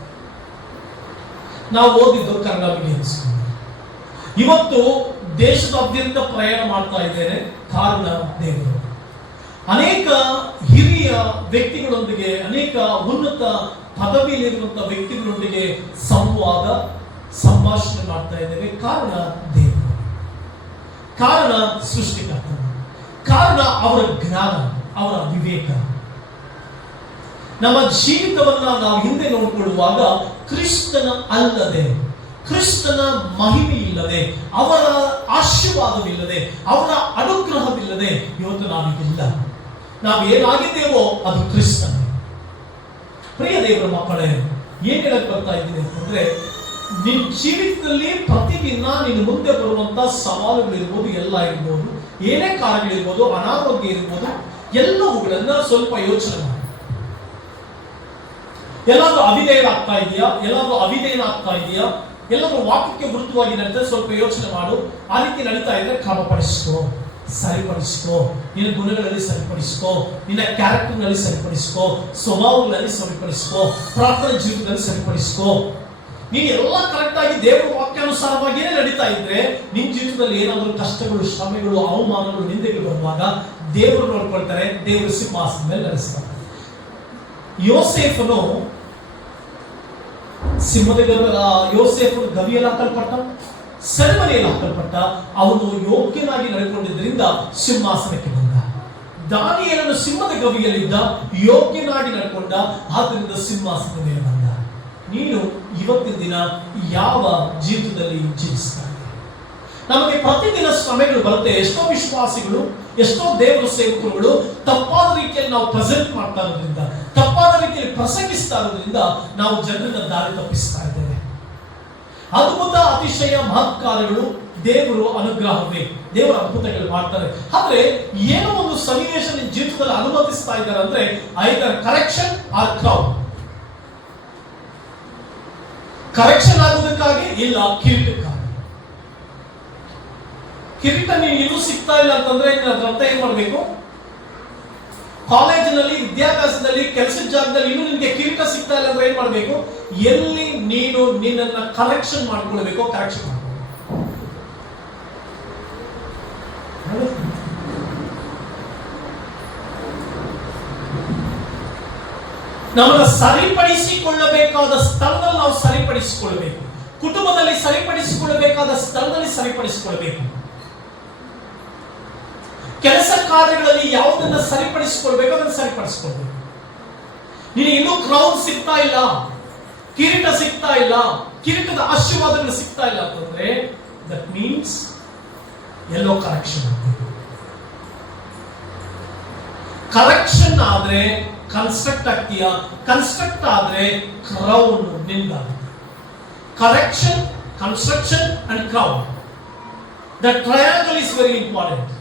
ನಾವು ಓದಿದ್ದು ಕನ್ನಡ ಮೀಡಿಯಂ ಸ್ಕೂಲ್. ಇವತ್ತು ದೇಶದಾದ್ಯಂತ ಪ್ರಯಾಣ ಮಾಡ್ತಾ ಇದ್ದೇನೆ, ಕಾರಣ ದೇವರು. ಅನೇಕ ಹಿರಿಯ ವ್ಯಕ್ತಿಗಳೊಂದಿಗೆ, ಅನೇಕ ಉನ್ನತ ಪದವಿಯಲ್ಲಿರುವಂತಹ ವ್ಯಕ್ತಿಗಳೊಂದಿಗೆ ಸಂಭಾಷಣೆ ಮಾಡ್ತಾ ಇದ್ದೇವೆ. ಕಾರಣ ದೇವರು, ಕಾರಣ ಸೃಷ್ಟಿಕರ್ತ, ಕಾರಣ ಅವರ ಜ್ಞಾನ, ಅವರ ವಿವೇಕ. ನಮ್ಮ ಜೀವಿತವನ್ನ ನಾವು ಹಿಂದೆ ನೋಡಿಕೊಳ್ಳುವಾಗ ಕ್ರಿಸ್ತನ ಅಲ್ಲದೆ, ಕ್ರಿಸ್ತನ ಮಹಿಮೆ ಇಲ್ಲದೆ, ಅವರ ಆಶೀರ್ವಾದವಿಲ್ಲದೆ, ಅವರ ಅನುಗ್ರಹವಿಲ್ಲದೆ ಇವತ್ತು ನಾವಿಲ್ಲ. ನಾವು ಏನಾಗಿದ್ದೇವೋ ಅದು ಕ್ರಿಸ್ತನ. ಪ್ರಿಯ ದೇವರ ಮಕ್ಕಳೇ, ಏನ್ ಹೇಳಕ್ ಬರ್ತಾ ಇದ್ದೀನಿ ಅಂತಂದ್ರೆ, ನಿನ್ನ ಜೀವಿತದಲ್ಲಿ ಪ್ರತಿದಿನ ನಿನ್ನ ಮುಂದೆ ಬರುವಂತ ಸವಾಲುಗಳಿರ್ಬೋದು, ಎಲ್ಲ ಇರ್ಬೋದು, ಏನೇ ಕಾರ್ಯಗಳಿರ್ಬೋದು, ಅನಾರೋಗ್ಯ ಇರ್ಬೋದು, ಎಲ್ಲವುಗಳನ್ನ ಸ್ವಲ್ಪ ಯೋಚನೆ ಮಾಡಿ. ಎಲ್ಲಾದ್ರೂ ಅವಿಧೇಯ ಆಗ್ತಾ ಇದೆಯಾ, ಎಲ್ಲಾದ್ರೂ ಅವಿಧೇಯನ ಆಗ್ತಾ ಇದೆಯಾ, ಎಲ್ಲಾದ್ರೂ ವಾಕ್ಯಕ್ಕೆ ವಿರುದ್ಧವಾಗಿ ನಡೀತಾ ಸ್ವಲ್ಪ ಯೋಚನೆ ಮಾಡು. ಆ ರೀತಿ ನಡೀತಾ ಇದ್ರೆ ಕ್ರಮಪಡಿಸ್ಕೋ, ಸರಿಪಡಿಸ್ಕೋ, ನಿನ್ನ ಗುಣಗಳಲ್ಲಿ ಸರಿಪಡಿಸ್ಕೋ, ನಿನ್ನ ಕ್ಯಾರೆಕ್ಟರ್ ನಲ್ಲಿ ಸರಿಪಡಿಸ್ಕೋ, ಸ್ವಭಾವಗಳಲ್ಲಿ ಸರಿಪಡಿಸ್ಕೋ, ಪ್ರಾರ್ಥನಾ ಜೀವಿತದಲ್ಲಿ ಸರಿಪಡಿಸ್ಕೋ. ನೀನು ಎಲ್ಲ ಕರೆಕ್ಟ್ ಆಗಿ ದೇವರ ವಾಕ್ಯಾನುಸಾರವಾಗಿಯೇ ನಡೀತಾ ಇದ್ರೆ ನಿನ್ನ ಜೀವಿತದಲ್ಲಿ ಏನಾದರೂ ಕಷ್ಟಗಳು, ಶ್ರಮೆಗಳು, ಅವಮಾನಗಳು, ನಿಂದೆಗಳು ಬರುವಾಗ ದೇವರು ನೋಡ್ಕೊಳ್ತಾರೆ, ದೇವರು ಸಿಂಹಾಸನದ ಮೇಲೆ ನಡೆಸ್ತಾರೆ. ಯೋಸೇಫನು ಯೋಸೇಫನು ಗವಿಯಲ್ಲಿ ಹಾಕಲ್ಪಟ್ಟ, ಸೆರೆಮನೆಯಲ್ಲಿ ಹಾಕಲ್ಪಟ್ಟ. ಅವನು ಯೋಗ್ಯನಾಗಿ ನಡೆದುಕೊಂಡಿದ್ದರಿಂದ ಸಿಂಹಾಸನಕ್ಕೆ ಬಂದ. ದಾನಿಯೇಲನು ಸಿಂಹದ ಗವಿಯಲ್ಲಿದ್ದ, ಯೋಗ್ಯನಾಗಿ ನಡ್ಕೊಂಡ, ಆದ್ದರಿಂದ ಸಿಂಹಾಸನದ ಮೇಲೆ ಬಂದ. ನೀನು ಇವತ್ತಿನ ದಿನ ಯಾವ ಜೀವಿತದಲ್ಲಿ ಜೀವಿಸ್ತಾ ಇದ್ದೀಯ? ನಮಗೆ ಪ್ರತಿದಿನ ಶ್ರಮೆಗಳು ಬರುತ್ತೆ. ಎಷ್ಟೋ ವಿಶ್ವಾಸಿಗಳು, ಎಷ್ಟೋ ದೇವರ ಸೇವಕರುಗಳು ತಪ್ಪಾದ ರೀತಿಯಲ್ಲಿ ನಾವು ಪ್ರೆಸೆಂಟ್ ಮಾಡ್ತಾ ಇರೋದ್ರಿಂದ, ತಪ್ಪಾದ ರೀತಿಯಲ್ಲಿ ಪ್ರಸಂಗಿಸ್ತಾ ಇರೋದ್ರಿಂದ ನಾವು ಜನರನ್ನ ದಾರಿ ತಪ್ಪಿಸ್ತಾ ಇದ್ದೇವೆ. ಅದ್ಭುತ, ಅತಿಶಯ, ಮಹತ್ಕಾರ್ಯಗಳು ದೇವರು ಅನುಗ್ರಹವೇ, ದೇವರ ಅದ್ಭುತಗಳು ಮಾಡ್ತಾರೆ. ಆದ್ರೆ ಏನೋ ಒಂದು ಸನ್ನಿವೇಶ ನಿನ್ನ ಜೀವಿತದಲ್ಲಿ ಅನುಮತಿಸ್ತಾ ಇದ್ದಾರೆ ಅಂದ್ರೆ ಐದರ್ ಕರೆಕ್ಷನ್ ಆರ್ ಕ್ರೌಡ್. ಕರೆಕ್ಷನ್ ಆಗೋದಕ್ಕಾಗಿ, ಇಲ್ಲ ಕಿರೀಟಕ್ಕಾಗಿ. ಕಿರೀಟ ನೀನು ಇನ್ನೂ ಸಿಗ್ತಾ ಇಲ್ಲ ಅಂತಂದ್ರೆ ಅದ್ರ ಅರ್ಥ ಏನ್ ಮಾಡ್ಬೇಕು? ಕಾಲೇಜಿನಲ್ಲಿ, ವಿದ್ಯಾಭ್ಯಾಸದಲ್ಲಿ, ಕೆಲಸದ ಜಾಗದಲ್ಲಿ ಇನ್ನೂ ನಿನ್ಗೆ ಕಿರೀಟ ಸಿಗ್ತಾ ಇಲ್ಲ ಅಂದ್ರೆ ಏನ್ ಮಾಡ್ಬೇಕು? ಎಲ್ಲಿ ನೀನು ನಿನ್ನನ್ನ ಕರೆಕ್ಷನ್ ಮಾಡ್ಕೊಳ್ಬೇಕು, ಕರೆಕ್ಷನ್ ಮಾಡ್ಕೊಳ್ಬೇಕು. ನಮ್ಮನ್ನ ಸರಿಪಡಿಸಿಕೊಳ್ಳಬೇಕಾದ ಸ್ಥಳದಲ್ಲಿ ನಾವು ಸರಿಪಡಿಸಿಕೊಳ್ಳಬೇಕು. ಕುಟುಂಬದಲ್ಲಿ ಸರಿಪಡಿಸಿಕೊಳ್ಳಬೇಕಾದ ಸ್ಥಳದಲ್ಲಿ ಸರಿಪಡಿಸಿಕೊಳ್ಳಬೇಕು. ಕೆಲಸ ಕಾರ್ಯಗಳಲ್ಲಿ ಯಾವುದನ್ನ ಸರಿಪಡಿಸಿಕೊಳ್ಬೇಕು ಅದನ್ನು ಸರಿಪಡಿಸಿಕೊಳ್ಬೇಕು. ನೀನು ಇನ್ನೂ ಕ್ರೌನ್ ಸಿಗ್ತಾ ಇಲ್ಲ, ಕಿರೀಟ ಸಿಗ್ತಾ ಇಲ್ಲ, ಕಿರೀಟದ ಆಶೀರ್ವಾದಗಳು ಸಿಗ್ತಾ ಇಲ್ಲ ಅಂತಂದ್ರೆ ದಟ್ ಮೀನ್ಸ್ ಎಲ್ಲೋ ಕರೆಕ್ಷನ್ ಆಗ್ಬೇಕು. ಕರೆಕ್ಷನ್ ಆದ್ರೆ ಕನ್ಸ್ಟ್ರಕ್ಟ್ ಆಗ್ತೀಯಾ, ಕನ್ಸ್ಟ್ರಕ್ಟ್ ಆದ್ರೆ ಕ್ರೌನ್ ನಿಂದ. Correction, construction and crown, the triangle is very important.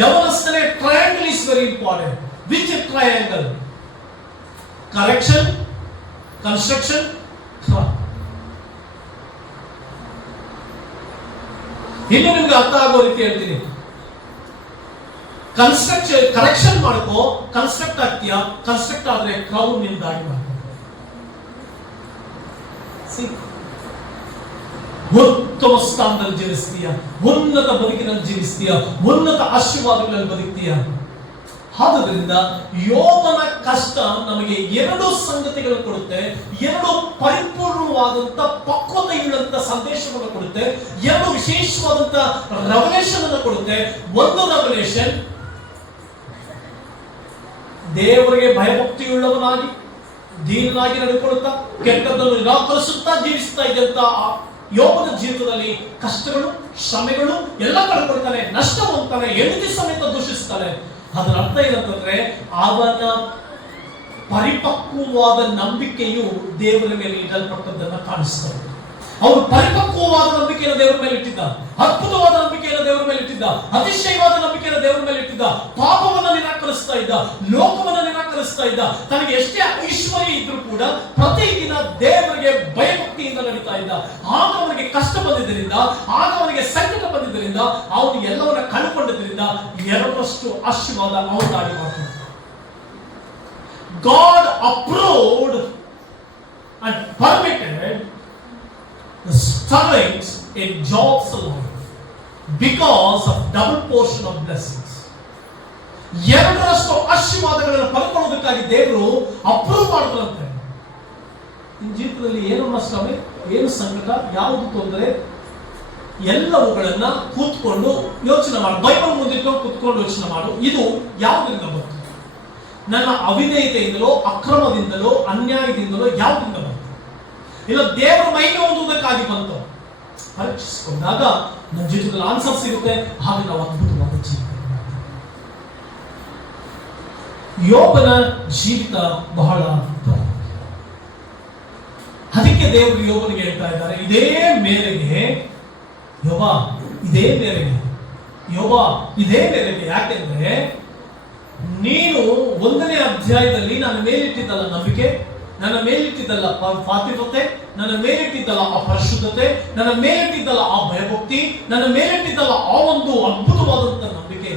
ಯವನಸ್ಥನೇ triangle is very important. Which triangle? Correction, construction, crown. ಇನ್ನು ನಿಮ್ಗೆ ಅರ್ಥ ಆಗೋ ರೀತಿ ಹೇಳ್ತೀನಿ. ಕನ್ಸ್ಟ್ರಕ್ಷನ್, ಕರೆಕ್ಷನ್ ಮಾಡ್ಕೋ, ಕನ್ಸ್ಟ್ರಕ್ಟ್ ಆಗ್ತೀಯಾ, ಕನ್ಸ್ಟ್ರಕ್ಟ್ ಆದ್ರೆ ಕ್ರೌನ್ ನಿಂದಾಗಿ ಮಾಡ್ಕೋ. ಉತ್ತಮ ಸ್ಥಾನದಲ್ಲಿ ಜೀವಿಸ್ತೀಯ, ಉನ್ನತ ಬದುಕಿನಲ್ಲಿ ಜೀವಿಸ್ತೀಯ, ಉನ್ನತ ಆಶೀರ್ವಾದಗಳಲ್ಲಿ ಬದುಕ್ತೀಯ. ಆದುದರಿಂದ ಯೋಬನ ಕಷ್ಟ ನಮಗೆ ಎರಡು ಸಂಗತಿಗಳನ್ನು ಕೊಡುತ್ತೆ, ಎರಡು ಪರಿಪೂರ್ಣವಾದಂತ ಪಕ್ವತೆಯುಳ್ಳಂತ ಸಂದೇಶವನ್ನು ಕೊಡುತ್ತೆ, ಎರಡು ವಿಶೇಷವಾದಂತ ರೆವಲೇಷನ್ ಅನ್ನು ಕೊಡುತ್ತೆ. ಒಂದು ರೆವಲೇಷನ್, ದೇವರಿಗೆ ಭಯಭಕ್ತಿಯುಳ್ಳವನಾಗಿ ದೀನನಾಗಿ ನಡೆದುಕೊಳ್ಳುತ್ತಾ ಕೆಟ್ಟದ್ದನ್ನು ನಿರಾಕರಿಸುತ್ತಾ ಜೀವಿಸ್ತಾ ಇದ್ದಂತ ಯೋಬನ ಜೀವಿತದಲ್ಲಿ ಕಷ್ಟಗಳು, ಶ್ರಮೆಗಳು ಎಲ್ಲ ಕಳ್ಕೊಳ್ತಾನೆ, ನಷ್ಟ ಹೊಂದ್ತಾನೆ, ಹೆಂಡತಿ ಸಮೇತ ದೂಷಿಸ್ತಾನೆ. ಅದರ ಅರ್ಥ ಏನಂತಂದ್ರೆ ಅವನ ಪರಿಪಕ್ವವಾದ ನಂಬಿಕೆಯು ದೇವರ ಮೇಲೆ ಇಡಲ್ಪಟ್ಟದ್ದನ್ನ ಕಾಣಿಸ್ತಾರೆ. ಅವನು ಪರಿಪಕ್ವವಾದ ನಂಬಿಕೆಯನ್ನು ದೇವರ ಮೇಲೆ ಇಟ್ಟಿದ್ದ, ಅದ್ಭುತವಾದ ನಂಬಿಕೆಯನ್ನು ದೇವರ ಮೇಲೆ ಇಟ್ಟಿದ್ದ, ಅತಿಶಯವಾದ ನಂಬಿಕೆಯನ್ನು ದೇವರ ಮೇಲೆ ಇಟ್ಟಿದ್ದ. ಪಾಪವನ್ನ ನಿರಾಕರಿಸ್ತಾ ಇದ್ದ, ಲೋಕವನ್ನ ನಿರಾಕರಿಸ್ತಾ ಇದ್ದ. ತನಗೆ ಎಷ್ಟೇ ಐಶ್ವರ್ಯ ಇದ್ರೂ ಕೂಡ ಪ್ರತಿದಿನ ದೇವರಿಗೆ ಭಯಭಕ್ತಿಯಿಂದ ನಡೀತಾ ಇದ್ದ. ಆಗ ಅವನಿಗೆ ಕಷ್ಟ ಬಂದಿದ್ದರಿಂದ, ಆಗ ಅವನಿಗೆ ಸಂಕಟ ಬಂದಿದ್ದರಿಂದ, ಅವನು ಎಲ್ಲವನ್ನ ಕಳ್ಕೊಂಡಿದ್ದರಿಂದ ಎರಡರಷ್ಟು ಆಶೀರ್ವಾದ ಅವನಾಗಿ ಮಾಡ್ತಾನೆ. God approved and permitted the strugglings in Job's life because of double portion of blessings. ಎರಡರಷ್ಟು ಆಶೀರ್ವಾದಗಳನ್ನು ಪಡ್ಕೊಳ್ಳೋದಕ್ಕಾಗಿ ದೇವರು ಅಪ್ರೂವ್ ಮಾಡಿದ್ರಂತೆ. ನಿನ್ನ ಜೀವಿತದಲ್ಲಿ ಏನು ಶ್ರಮೆ, ಏನು ಸಂಕಟ, ಯಾವುದು ತೊಂದರೆ, ಎಲ್ಲವುಗಳನ್ನ ಕೂತ್ಕೊಂಡು ಯೋಚನೆ ಮಾಡು. ಬೈಬಲ್ ಮುಂದಿಟ್ಕೊಂಡು ಕೂತ್ಕೊಂಡು ಯೋಚನೆ ಮಾಡು. ಇದು ಯಾವುದರಿಂದ ಬಂತು? ನನ್ನ ಅವಿಧೇಯತೆಯಿಂದಲೋ, ಅಕ್ರಮದಿಂದಲೋ, ಅನ್ಯಾಯದಿಂದಲೋ ಯಾವುದರಿಂದ ಬಂತು? ಇಲ್ಲ ದೇವರ ಮೈಗೆ ಹೊಂದುವುದಕ್ಕಾಗಿ ಬಂತು? ಪರೀಕ್ಷಿಸಿಕೊಂಡಾಗ ನನ್ನ ಜೀವಿತದಲ್ಲಿ ಆನ್ಸರ್ ಸಿಗುತ್ತೆ. ಹಾಗೆ ನಾವು ಅದ್ಭುತವಾದ ಜೀವಿತ. ಯೋಬನ ಜೀವಿತ ಬಹಳ ಅದಕ್ಕೆ ದೇವರು ಯೋಬನಿಗೆ ಹೇಳ್ತಾ ಇದ್ದಾರೆ, ಇದೇ ಮೇರೆಗೆ ಯೋಬ, ಇದೇ ಮೇರೆಗೆ ಯೋಬ, ಇದೇ ಮೇರೆಗೆ. ಯಾಕೆಂದ್ರೆ ನೀನು 1ನೇ ಅಧ್ಯಾಯದಲ್ಲಿ ನನ್ನ ಮೇಲಿಟ್ಟಿದ್ದಲ್ಲ ನಂಬಿಕೆ, ನನ್ನ ಮೇಲಿಟ್ಟಿದ್ದಲ್ಲ ಪಾತಿವ್ರತೆ, ನನ್ನ ಮೇಲಿಟ್ಟಿದ್ದಲ್ಲ ಆ ಪರಿಶುದ್ಧತೆ, ನನ್ನ ಮೇಲಿಟ್ಟಿದ್ದಲ್ಲ ಆ ಭಯಭಕ್ತಿ, ನನ್ನ ಮೇಲಿಟ್ಟಿದ್ದಲ್ಲ ಆ ಒಂದು ಅದ್ಭುತವಾದಂತ ನಂಬಿಕೆ,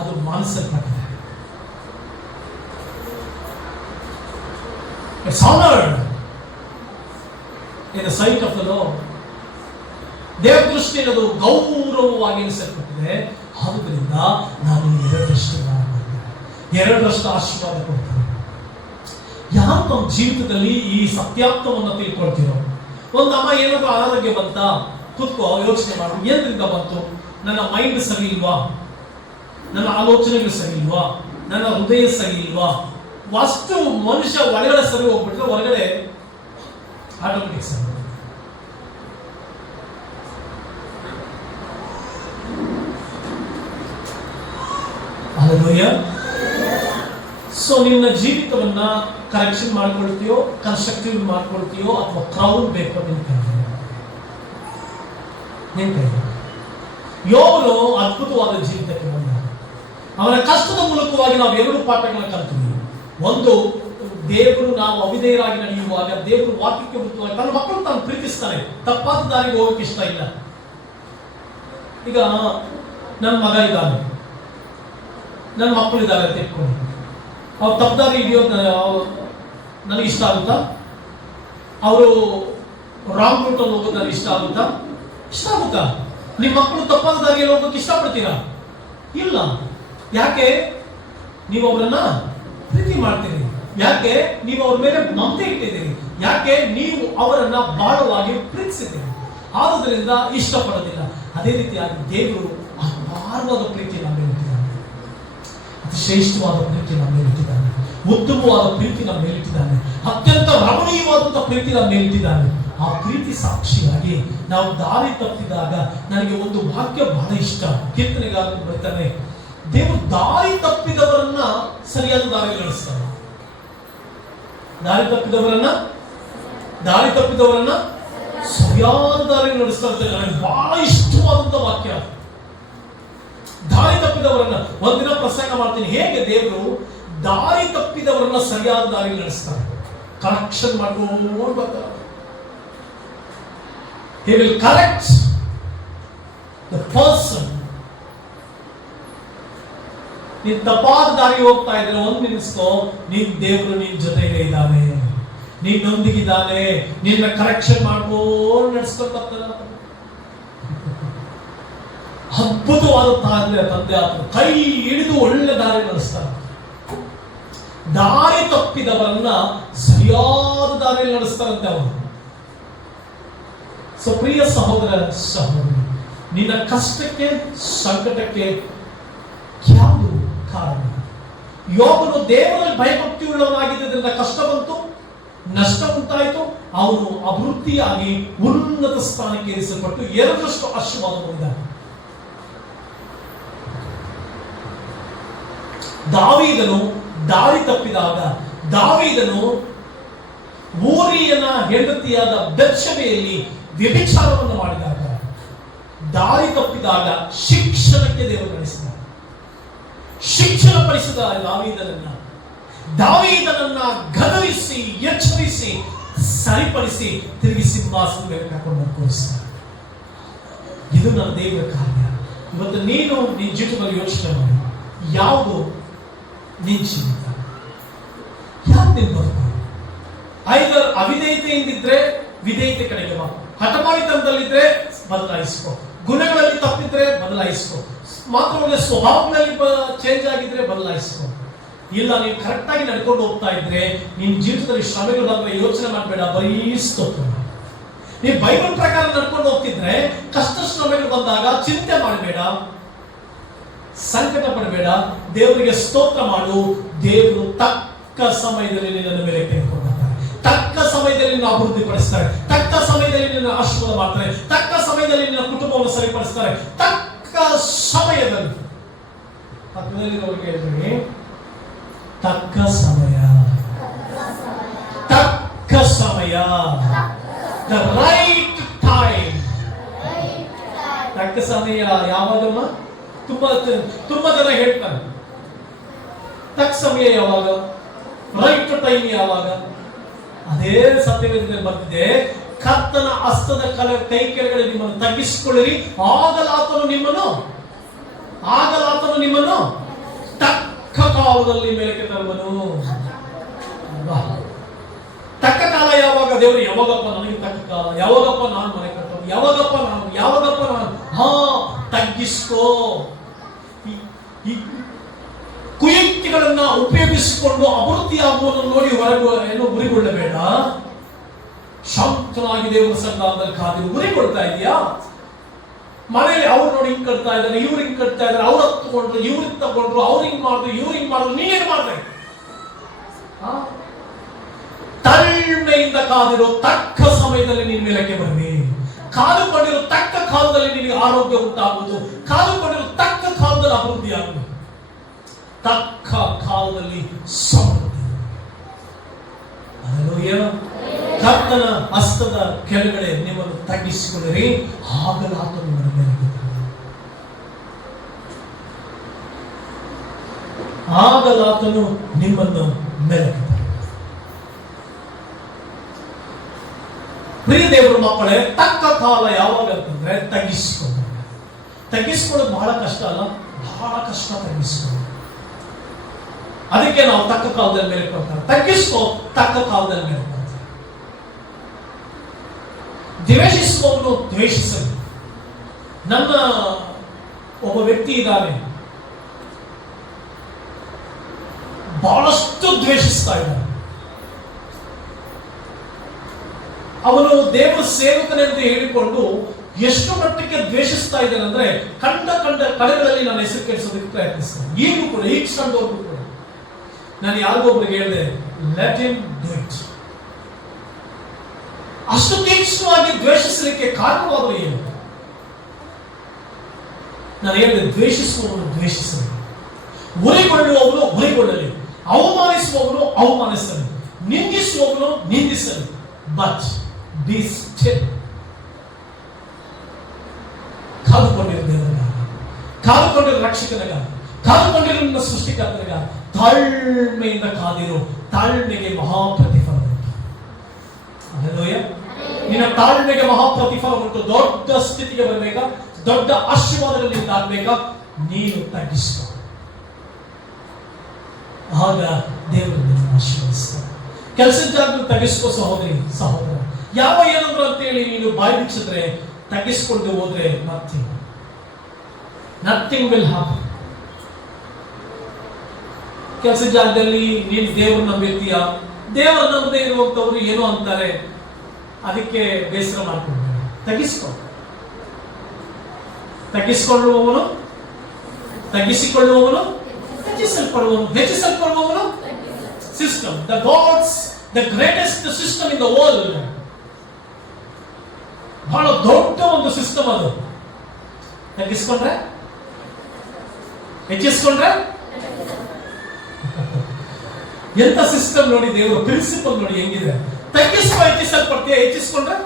ಅದು ಮಾನಿಸಲ್ಪಟ್ಟಿದೆ. It's honored in the sight of the Lord. ದೇವರ ದೃಷ್ಟಿಯಲ್ಲಿ ಅದು ಗೌರವವಾಗಿ ಎನಿಸಲ್ಪಟ್ಟಿದೆ. ಆದುದರಿಂದ ನಾನು 2ರಷ್ಟು ಆಶೀರ್ವಾದ ಕೊಡ್ತೇನೆ. ಯಾರು ನಮ್ಮ ಜೀವಿತದಲ್ಲಿ ಈ ಸತ್ಯಾಂತವನ್ನು ತಿಳ್ಕೊಳ್ತೀರೋ, ಒಂದು ಅಮ್ಮ ಏನಾದ್ರು ಅನಾರೋಗ್ಯ ಬಂತ, ಕೂತ್ಕೋ, ಯೋಚನೆ ಮಾಡು, ಏನ್ರಿಂದ ಬಂತು? ನನ್ನ ಮೈಂಡ್ ಸರಿ ಇಲ್ವಾ, ನನ್ನ ಆಲೋಚನೆಗಳು ಸರಿ ಇಲ್ವಾ, ನನ್ನ ಹೃದಯ ಸರಿ ಇಲ್ವಾ? ಅಷ್ಟು ಮನುಷ್ಯ ಒಳಗಡೆ ಸರಿ ಹೋಗ್ಬಿಟ್ರೆ ಹೊರಗಡೆ ಆಟೋಮೆಟಿಕ್ ಸರಿ. ಸೊ ನಿನ್ನ ಜೀವಿತವನ್ನ ಕರೆಕ್ಷನ್ ಮಾಡ್ಕೊಳ್ತೀಯೋ, ಕನ್ಸ್ಟ್ರಕ್ಟಿವ್ ಮಾಡ್ಕೊಳ್ತೀಯೋ, ಅಥವಾ ಕ್ರೌನ್ ಬೇಕೋ ನಿನ್ ಕೈ. ಯೋಬನು ಅದ್ಭುತವಾದ ಜೀವಿತಕ್ಕೆ ಬಂದ. ಅವನ ಕಷ್ಟದ ಮೂಲಕವಾಗಿ ನಾವು 2 ಪಾಠಗಳನ್ನ ಕಲ್ತೀವಿ. ಒಂದು, ದೇವರು ನಾವು ಅವಿಧೇಯರಾಗಿ ನಡೆಯುವಾಗ ದೇವರು ವಾಕ್ಯಕ್ಕೆ ವಿರುದ್ಧವಾಗಿ ತನ್ನ ಮಕ್ಕಳು ತಾನು ಪ್ರೀತಿಸ್ತಾನೆ. ತಪ್ಪಾದ ದಾರಿಗೆ ಹೋಗಕ್ಕೆ ಇಷ್ಟ ಇಲ್ಲ. ಈಗ ನನ್ನ ಮಗ ಇದ್ದಾನೆ, ನನ್ನ ಮಕ್ಕಳಿದ್ದಾರೆ ಅಂತ ಇಟ್ಕೊಂಡು, ಅವ್ರು ತಪ್ಪದಾರಿ ಹಿಡಿಯೋದು ನನಗೆ ಇಷ್ಟ ಆಗುತ್ತಾ? ಅವರು ರಾಂಗ್ ರೂಟ್ ಅಲ್ಲಿ ಹೋಗೋದು ನನಗೆ ಇಷ್ಟ ಆಗುತ್ತಾ? ಇಷ್ಟ ಆಗುತ್ತಾ? ನಿಮ್ಮ ಮಕ್ಕಳು ತಪ್ಪಾದ ದಾರಿಯಲ್ಲಿ ಹೋಗೋಕೆ ಇಷ್ಟಪಡ್ತೀರಾ? ಇಲ್ಲ. ಯಾಕೆ? ನೀವು ಅವರನ್ನ ಪ್ರೀತಿ ಮಾಡ್ತೀರಿ. ಯಾಕೆ? ನೀವು ಅವ್ರ ಮೇಲೆ ನಂಬಿಕೆ ಇಟ್ಟಿದ್ದೀರಿ. ಯಾಕೆ? ನೀವು ಅವರನ್ನ ಬಹಳವಾಗಿ ಪ್ರೀತಿಸಿದ್ದೀರಿ. ಆದುದರಿಂದ ಇಷ್ಟಪಡೋದಿಲ್ಲ. ಅದೇ ರೀತಿಯಾಗಿ ದೇವರು ಅಪಾರವಾದ ಪ್ರೀತಿ ನಮ್ಮ ಮೇಲೆ ಇಟ್ಟಿದ್ದಾನೆ, ಅತಿ ಶ್ರೇಷ್ಠವಾದ ಪ್ರೀತಿ ನಮ್ಮ ಮೇಲೆ ಇಟ್ಟಿದ್ದಾನೆ, ಉತ್ತಮವಾದ ಪ್ರೀತಿ ನಮ್ಮ ಮೇಲೆ ಇಟ್ಟಿದ್ದಾನೆ, ಅತ್ಯಂತ ರಮಣೀಯವಾದಂತಹ ಪ್ರೀತಿ ನಮ್ಮ ಮೇಲೆ ಇಟ್ಟಿದ್ದಾನೆ. ಆ ಪ್ರೀತಿ ಸಾಕ್ಷಿಯಾಗಿ ನಾವು ದಾರಿ ತಪ್ಪಿದಾಗ, ನನಗೆ ಒಂದು ವಾಕ್ಯ ಬಹಳ ಇಷ್ಟ, ಕೀರ್ತನೆಗಾರರು ಬರ್ತಾನೆ, ದೇವರು ದಾರಿ ತಪ್ಪಿದವರನ್ನ ಸರಿಯಾದ ದಾರಿ ನಡೆಸ್ತಾನೆ. ದಾರಿ ತಪ್ಪಿದವರನ್ನ ಸರಿಯಾದ ದಾರಿ ನಡೆಸ್ತಾರೆ. ನನಗೆ ಬಹಳ ಇಷ್ಟವಾದಂತ ವಾಕ್ಯ. ದಾರಿ ತಪ್ಪಿದವರನ್ನ ಒಂದಿನ ಪ್ರಸಂಗ ಮಾಡ್ತೀನಿ, ಹೇಗೆ ದೇವರು ದಾರಿ ತಪ್ಪಿದವರನ್ನ ಸರಿಯಾದ ದಾರಿ ನಡೆಸ್ತಾರೆ. ಕರೆಕ್ಷನ್ ಮಾಡ್ಕೊಂಡು ಬರ್ತಾರೆ. He will correct the person. ನೀನ್ ತಪ್ಪಾದ ದಾರಿ ಹೋಗ್ತಾ ಇದ್ರೆ ಒಂದು ನಿಲ್ಲಿಸ್ಕೋ, ನೀನ್ ದೇವರು ನಿನ್ ಜೊತೆಗೆ ಇದ್ದಾನೆ, ನಿನ್ನೊಂದಿಗಿದ್ದಾನೆ, ನಿನ್ನ ಕರೆಕ್ಷನ್ ಮಾಡ್ಕೊಂಡು ನಡೆಸ್ಕೊಂಡು ಬರ್ತಾನೆ. ಅದ್ಭುತವಾದಂತಹ ತಂದೆ ಆತನು ಕೈ ಹಿಡಿದು ಒಳ್ಳೆ ದಾರಿ ನಡೆಸ್ತಾರೆ. ದಾರಿ ತಪ್ಪಿದವರನ್ನ ಸರಿಯಾದ ದಾರಿಯಲ್ಲಿ ನಡೆಸ್ತಾರಂತೆ ಅವರು. ಸೊ ಪ್ರಿಯ ಸಹೋದರ ಸಹೋದರಿ, ನಿನ್ನ ಕಷ್ಟಕ್ಕೆ ಸಂಕಟಕ್ಕೆ ಯಾವುದು ಕಾರಣ? ಯೋಬನು ದೇವರಲ್ಲಿ ಭಯಭಕ್ತಿ ಉಳ್ಳವನಾಗಿದ್ದರಿಂದ ಕಷ್ಟ ಬಂತು, ನಷ್ಟ ಉಂಟಾಯಿತು. ಅವನು ಅಭಿವೃದ್ಧಿಯಾಗಿ ಉನ್ನತ ಸ್ಥಾನಕ್ಕೆ ಏರಿಸಲ್ಪಟ್ಟು 2ರಷ್ಟು ಆಶೀರ್ವಾದ ಹೊಂದಿದ್ದಾನೆ. ದಾವೀದನು ದಾರಿ ತಪ್ಪಿದಾಗ, ದಾವೀದನು ಊರಿಯನ ಹೆಂಡತಿಯಾದ ಬೆತ್ಷೆಬೆಯಲ್ಲಿ ವ್ಯಭಿಚಾರವನ್ನು ಮಾಡಿದಾಗ, ದಾರಿ ತಪ್ಪಿದಾಗ ಶಿಕ್ಷಣಕ್ಕೆ ದೇವರು ನಡೆಸಿದ. ಶಿಕ್ಷಣ ಪಡಿಸಿದ ದಾವೀದನನ್ನ ಗದರಿಸಿ, ಎಚ್ಚರಿಸಿ, ಸರಿಪಡಿಸಿ ತಿರುಗಿ ಸಿಂಹಾಸನದ ಮೇಲೆ ಕರ್ಕೊಂಡು ಕೂರಿಸ್ತಾರೆ. ಇದು ನನ್ನ ದೇವರ ಕಾರ್ಯ. ಇವತ್ತು ನೀನು ನಿನ್ನ ಜೀವಿತದಲ್ಲಿ ಯೋಚನೆ ಮಾಡಿ, ಯಾವುದು ನಿನ್ ಜೀವಿತ, ಯಾವ್ದು ನಿನ್ ಬದುಕು? ಐದರ್ ಅವಿಧೇಯತೆಯಿಂದಿದ್ರೆ ವಿಧೇಯತೆ ಕಡೆಗೆ ಬಾ, ಹಠಮಾರಿತನದಲ್ಲಿದ್ರೆ ಬದಲಾಯಿಸ್ಕೋ, ಗುಣಗಳಲ್ಲಿ ತಪ್ಪಿದ್ರೆ ಬದಲಾಯಿಸ್ಕೋ, ಮಾತ್ರವಲ್ಲ ಸ್ವಭಾವಗಳಲ್ಲಿ ಚೇಂಜ್ ಆಗಿದ್ರೆ ಬದಲಾಯಿಸ್ಕೋ. ಇಲ್ಲ, ನೀವು ಕರೆಕ್ಟ್ ಆಗಿ ನಡ್ಕೊಂಡು ಹೋಗ್ತಾ ಇದ್ರೆ ನಿನ್ ಜೀವಿತದಲ್ಲಿ ಶ್ರಮೆಗಳು ಬಂದ್ರೆ ಯೋಚನೆ ಮಾಡಬೇಡ, ಬರೀ ಸ್ತೋತ್ರ. ನೀವು ಬೈಬಲ್ ಪ್ರಕಾರ ನಡ್ಕೊಂಡು ಹೋಗ್ತಿದ್ರೆ ಕಷ್ಟ ಶ್ರಮೆಗಳು ಬಂದಾಗ ಚಿಂತೆ ಮಾಡಬೇಡ, ಸಂಕಟ ಪಡಬೇಡ, ದೇವರಿಗೆ ಸ್ತೋತ್ರ ಮಾಡು. ದೇವರು ತಕ್ಕ ಸಮಯದಲ್ಲಿ ನಿನ್ನ ಮೇಲೆ ತೆಗೆದುಕೊಂಡ್ಬರ್ತಾರೆ, ತಕ್ಕ ಸಮಯದಲ್ಲಿ ನಿನ್ನ ಅಭಿವೃದ್ಧಿ ಪಡಿಸ್ತಾರೆ, ತಕ್ಕ ಸಮಯದಲ್ಲಿ ನಿನ್ನ ಆಶೀರ್ವಾದ ಮಾಡ್ತಾರೆ, ತಕ್ಕ ಸಮಯದಲ್ಲಿ ನಿನ್ನ ಕುಟುಂಬವನ್ನು ಸರಿಪಡಿಸ್ತಾರೆ, ತಕ್ಕ ಸಮಯದಲ್ಲಿ. ಹೇಳ್ತೀನಿ, ತಕ್ಕ ಸಮಯ, ತಕ್ಕ ಸಮಯ. The right time. ತಕ್ಕ ಸಮಯ ಯಾವಾಗಮ್ಮ? ತುಂಬಾ ಜನ ಹೇಳ್ತಾರೆ ತಕ್ಕ ಸಮಯ ಯಾವಾಗ, ರೈಟ್ ಟೈಮ್ ಯಾವಾಗ? ಅದೇ ಸತ್ಯವೇದದಲ್ಲಿ ಬರ್ತಿದೆ, ಕರ್ತನ ಹಸ್ತದ ಕೈ ಕೆಳಗಡೆ ನಿಮ್ಮನ್ನು ತಗ್ಗಿಸಿಕೊಳ್ಳಿರಿ, ಆಗಲಾತನು ನಿಮ್ಮನ್ನು ತಕ್ಕ ಕಾಲದಲ್ಲಿ ಮೇಲಕ್ಕೆ ತರುವನು. ತಕ್ಕ ಕಾಲ ಯಾವಾಗ? ದೇವರು ಯಾವಾಗಪ್ಪ ನನಗೆ ತಕ್ಕ ಕಾಲ, ಯಾವಾಗಪ್ಪ ನಾನು ಮನೆ ಕಟ್ಟೋದು, ಯಾವಾಗಪ್ಪ ನಾನು ತಗ್ಗಿಸ್ಕೋ. ಕುಯುಕ್ತಿಗಳನ್ನ ಉಪಯೋಗಿಸಿಕೊಂಡು ಅಭಿವೃದ್ಧಿಯಾಗುವುದನ್ನು ನೋಡಿ ಉರಿಗೊಳ್ಳಬೇಡ. ಶಾಂತನಾಗಿ ದೇವರ ಸನ್ನಿಧಾನದಲ್ಲಿ ಕಾದಿರು. ಉರಿಗೊಳ್ತಾ ಇದೆಯಾ? ಮನೆಯಲ್ಲಿ ಅವ್ರು ನೋಡಿ ಹಿಂಗ್ ಕಟ್ತಾ ಇದ್ದಾರೆ, ಇವ್ರು ಹಿಂಗ್ ಕಟ್ತಾ ಇದ್ದಾರೆ, ಅವ್ರು ತಗೊಂಡ್ರು, ಇವ್ರಿಗೆ ತಗೊಂಡ್ರು, ಅವ್ರು ಹಿಂಗ್ ಮಾಡಿದ್ರು, ನೀನೇನ್ ಮಾಡ್ದೆ? ತಾಳ್ಮೆಯಿಂದ ಕಾದಿರೋ, ತಕ್ಕ ಸಮಯದಲ್ಲಿ ನಿನ್ ಮೇಲಕ್ಕೆ ಬರಲಿ. ಕಾದುಕೊಂಡಿರೋ ತಕ್ಕ ಕಾಲದಲ್ಲಿ ನಿನಗೆ ಆರೋಗ್ಯ ಉಂಟಾಗುವುದು, ಕಾದುಕೊಂಡಿರೋ ತಕ್ಕ ಕಾಲದಲ್ಲಿ ಅಭಿವೃದ್ಧಿ ಆಗುವುದು, ತಕ್ಕ ಕಾಲದಲ್ಲಿ ಸಮೃದ್ಧಿ. ಹಲ್ಲೆಲೂಯಾ. ಕರ್ತನ ಹಸ್ತದ ಕೆಳಗಡೆ ನಿಮ್ಮನ್ನು ತಗ್ಗಿಸಿಕೊಳ್ಳಿರಿ, ಆಗಲಾತನು ನಿಮ್ಮನ್ನು ಮೇಲಕ್ಕೆ ತರುವನು. ಆಗಲಾತನು ನಿಮ್ಮನ್ನು ಮೇಲಕ್ಕೆ ತರುವನು. ಪ್ರಿಯ ದೇವರ ಮಕ್ಕಳೇ, ತಕ್ಕ ಕಾಲ ಯಾವಾಗ ಅಂತಂದ್ರೆ ತಗ್ಗಿಸ್ಕೊಳ್ಳೋದು ಬಹಳ ಕಷ್ಟ ಅಲ್ಲ? ಬಹಳ ಕಷ್ಟ ತಗ್ಗಿಸ್ಕೊಳ್ಳೋದು. ಅದಕ್ಕೆ ನಾವು ತಕ್ಕ ಕಾಲದಲ್ಲಿ ಮೇಲೆ ಕೊಡ್ತಾರೆ. ತಗ್ಗಿಸ್ಕೋ, ತಕ್ಕ ಕಾಲದಲ್ಲಿ ಮೇಲೆ ಕೊಡ್ತಾರೆ. ದ್ವೇಷಿಸುವವನು ದ್ವೇಷಿಸಲಿ. ನನ್ನ ಒಬ್ಬ ವ್ಯಕ್ತಿ ಇದ್ದಾನೆ, ಬಹಳಷ್ಟು ದ್ವೇಷಿಸ್ತಾ ಇದ್ದಾನೆ. ಅವನು ದೇವರ ಸೇವಕನೆಂದು ಹೇಳಿಕೊಂಡು ಎಷ್ಟು ಮಟ್ಟಕ್ಕೆ ದ್ವೇಷಿಸ್ತಾ ಇದ್ದಾನೆ ಅಂದ್ರೆ, ಕಂಡ ಕಡೆಗಳಲ್ಲಿ ನಾನು ಹೆಸರು ಕೆಡಿಸೋದಕ್ಕೆ ಪ್ರಯತ್ನಿಸ್ತೇನೆ. ಈಗಲೂ ಕೂಡ, ಈಗ ಸಂದವರೆಗೂ ಕೂಡ ನಾನು ಯಾರಿಗೊಬ್ರಿಗೆ ಹೇಳಿದೆ, ಲೆಟ್ ಹಿಮ್ ಡು ಇಟ್. ಅಷ್ಟು ತೀಕ್ಷ್ಣವಾಗಿ ದ್ವೇಷಿಸಲಿಕ್ಕೆ ಕಾರಣವಾದರೂ ಏನು? ನಾನು ಹೇಳಿದೆ, ದ್ವೇಷಿಸುವವನು ದ್ವೇಷಿಸಲಿ, ಉರಿಗೊಳ್ಳುವವನು ಉರಿಗೊಳ್ಳಲಿ, ಅವಮಾನಿಸುವವನು ಅವಮಾನಿಸಲಿ, ನಿಂದಿಸುವವನು ನಿಂದಿಸಲಿ, ಬಟ್ ಬಿ ಸ್ಟಿಲ್. ಕಾದುಕೊಂಡಿರೋ ದೇವರಿಗಾಗಿ, ಕಾದುಕೊಂಡಿರೋ ರಕ್ಷಕನಿಗಾಗಿ, ಕಾದುಕೊಂಡಿರೋ ನನ್ನ ಸೃಷ್ಟಿಕರ್ತನಿಗಾಗಿ ತಾಳ್ಮೆಯಿಂದ ಕಾದಿರೋ. ತಾಳ್ಮೆಗೆ ಮಹಾಪ್ರತಿಫಲ ಉಂಟು. ಹಲ್ಲೆಲೂಯಾ. ನಿನ್ನ ತಾಳ್ಮೆಗೆ ಮಹಾಪ್ರತಿಫಲ ಉಂಟು. ದೊಡ್ಡ ಸ್ಥಿತಿಗೆ ಬರಬೇಕಾ, ದೊಡ್ಡ ಆಶೀರ್ವಾದಗಳಲ್ಲಿ ಆಗ್ಬೇಕಾ, ನೀನು ತಗ್ಗಿಸ್ಕೊ. ಆಗ ದೇವರು ನಿನ್ನ ಆಶೀರ್ವದಿಸ್ತಾನೆ. ಕೆಲಸದ ಜಾಗದಲ್ಲಿ ತಗ್ಗಿಸ್ಕೋ ಸಹೋದರಿ ಸಹೋದರ. ಯಾವ ಏನಂದ್ರು ಅಂತೇಳಿ ನೀನು ಬಾಯಿ ಬಿಚ್ಚಿದ್ರೆ, ತಗ್ಗಿಸ್ಕೊಂಡು ಹೋದ್ರೆ ನಥಿಂಗ್ ವಿಲ್ ಹ್ಯಾಪನ್. ಕೆಲಸ ಜಾಗದಲ್ಲಿ ನೀನು ದೇವರು ನಂಬಿರ್ತೀಯ, ದೇವರು ನಂಬದೇ ಇರುವಂತವ್ರು ಏನೋ ಅಂತಾರೆ, ಅದಕ್ಕೆ ಬೇಸರ ಮಾಡ್ಕೊಂಡ್ರೆ ತಗ್ಗಿಸಿಕೊಳ್ಳುವವನು ಹೆಚ್ಚಿಸಲ್ಪಡುವವನು system. The greatest system in the world. ಬಹಳ ದೊಡ್ಡ ಒಂದು ಸಿಸ್ಟಮ್ ಅದು. ತಗ್ಗಿಸ್ಕೊಂಡ್ರೆ, ಹೆಚ್ಚಿಸ್ಕೊಂಡ್ರೆ ಎಂತ ಸಿಸ್ಟಮ್ ನೋಡಿ, ದೇವರ ಪ್ರಿನ್ಸಿಪಲ್ ನೋಡಿ ಹೆಂಗಿದೆ. ತಗ್ಗಿಸುವ ಹೆಚ್ಚಿಸಲ್ಪಡ್ತೀಯ, ಹೆಚ್ಚಿಸ್ಕೊಂಡ್ರೆ.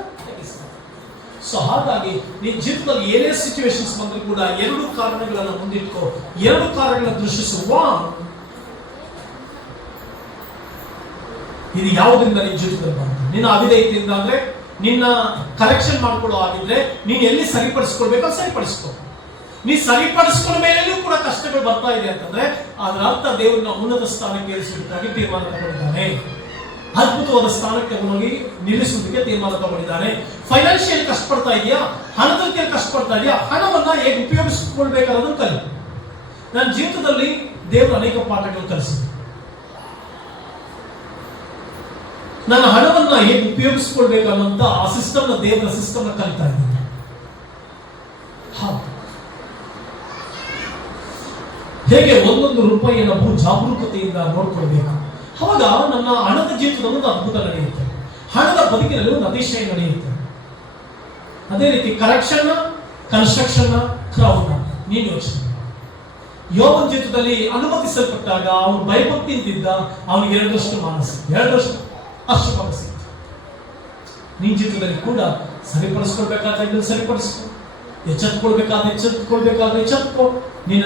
ಸೊ ಹಾಗಾಗಿ ನಿನ್ನ ಜೀವಿತದಲ್ಲಿ ಏನೇ ಸಿಚುವೇಶನ್ಸ್ ಬಂದರೂ ಕೂಡ ಎರಡು ಕಾರಣಗಳನ್ನು ಮುಂದಿಟ್ಕೋ, ಎರಡು ಕಾರಣಗಳನ್ನು ದೃಷ್ಟಿಸುವ. ಇದು ಯಾವುದರಿಂದ ನಿನ್ನ ಜೀವಿತದಲ್ಲಿ ಬಂತು? ನಿನ್ನ ಅವಿಧೇಯತೆಯಿಂದ ಅಂದ್ರೆ, ನಿನ್ನ ಕರೆಕ್ಷನ್ ಮಾಡ್ಕೊಳ್ಳೋ ಆಗಿದ್ರೆ, ನೀನು ಎಲ್ಲಿ ಸರಿಪಡಿಸ್ಕೊಳ್ಬೇಕೋ ಸರಿಪಡಿಸ್ಕೊ. ನೀ ಸರಿಪಡಿಸ್ಕೊಂಡ ಮೇಲೆಯೂ ಕೂಡ ಕಷ್ಟಗಳು ಬರ್ತಾ ಇದೆ ಅಂತಂದ್ರೆ, ಅದರ ಅರ್ಥ ದೇವರನ್ನ ಉನ್ನತ ಸ್ಥಾನಕ್ಕೆ ಏರಿಸುವುದಕ್ಕಾಗಿ ತೀರ್ಮಾನ ತಗೊಂಡಿದ್ದಾನೆ. ಅದ್ಭುತವಾದ ಸ್ಥಾನಕ್ಕೆ ಹೋಗಿ ನಿಲ್ಲಿಸುವುದಕ್ಕೆ ತೀರ್ಮಾನ ತಗೊಂಡಿದ್ದಾನೆ. ಫೈನಾನ್ಷಿಯಲ್ ಕಷ್ಟಪಡ್ತಾ ಇದೆಯಾ, ಹಣದಲ್ಲಿ ಕಷ್ಟಪಡ್ತಾ ಇದೆಯಾ, ಹಣವನ್ನ ಹೇಗೆ ಉಪಯೋಗಿಸಿಕೊಳ್ಬೇಕಾದ್ರೂ ಕಲಿ. ನನ್ನ ಜೀವಿತದಲ್ಲಿ ದೇವರು ಅನೇಕ ಪಾಠಗಳು ಕಲಿಸಿದೆ. ನನ್ನ ಹಣವನ್ನ ಹೇಗೆ ಉಪಯೋಗಿಸಿಕೊಳ್ಬೇಕನ್ನೋಂತ ಆ ಸಿಸ್ಟಮ್ನ, ದೇವರ ಸಿಸ್ಟಮ್ನ ಕಲಿತಾ ಇದ್ದೀನಿ. ಹೇಗೆ ಒಂದೊಂದು ರೂಪಾಯಿಯನ್ನು ಬಹು ಜಾಗರೂಕತೆಯಿಂದ ನೋಡ್ಕೊಳ್ಬೇಕು. ಅವಾಗ ನನ್ನ ಹಣದ ಜೀವಿತದಲ್ಲಿ ಒಂದು ಅದ್ಭುತ ನಡೆಯುತ್ತೆ, ಹಣದ ಬದುಕಿನಲ್ಲಿ ಒಂದು ಅತಿಶಯ ನಡೆಯುತ್ತೆ. ಅದೇ ರೀತಿ ಕರೆಕ್ಷನ್, ಕನ್ಸ್ಟ್ರಕ್ಷನ್, ಕ್ರೌನ್. ನೀನು ಯೋಚನೆ, ಯೋಬನ ಜೀವಿತದಲ್ಲಿ ಅನುಮತಿಸಲ್ಪಟ್ಟಾಗ ಅವನು ಭಯಭಕ್ತಿಯಿಂದ ಅವನಿಗೆ 2ರಷ್ಟು ಮಾನಸ, 2ರಷ್ಟು ಅಷ್ಟು ಮನಸ್ಸಿತ್ತು. ನಿನ್ನ ಜೀವಿತದಲ್ಲಿ ಕೂಡ ಸರಿಪಡಿಸ್ಕೊಳ್ಬೇಕಾದ್ರೆ ಸರಿಪಡಿಸ್ಕೊ, ಎಚ್ಚೆತ್ಕೊಳ್ಬೇಕಾದ್ರೆ ಎಚ್ಚೆತ್ಕೊ. ನಿನ್ನ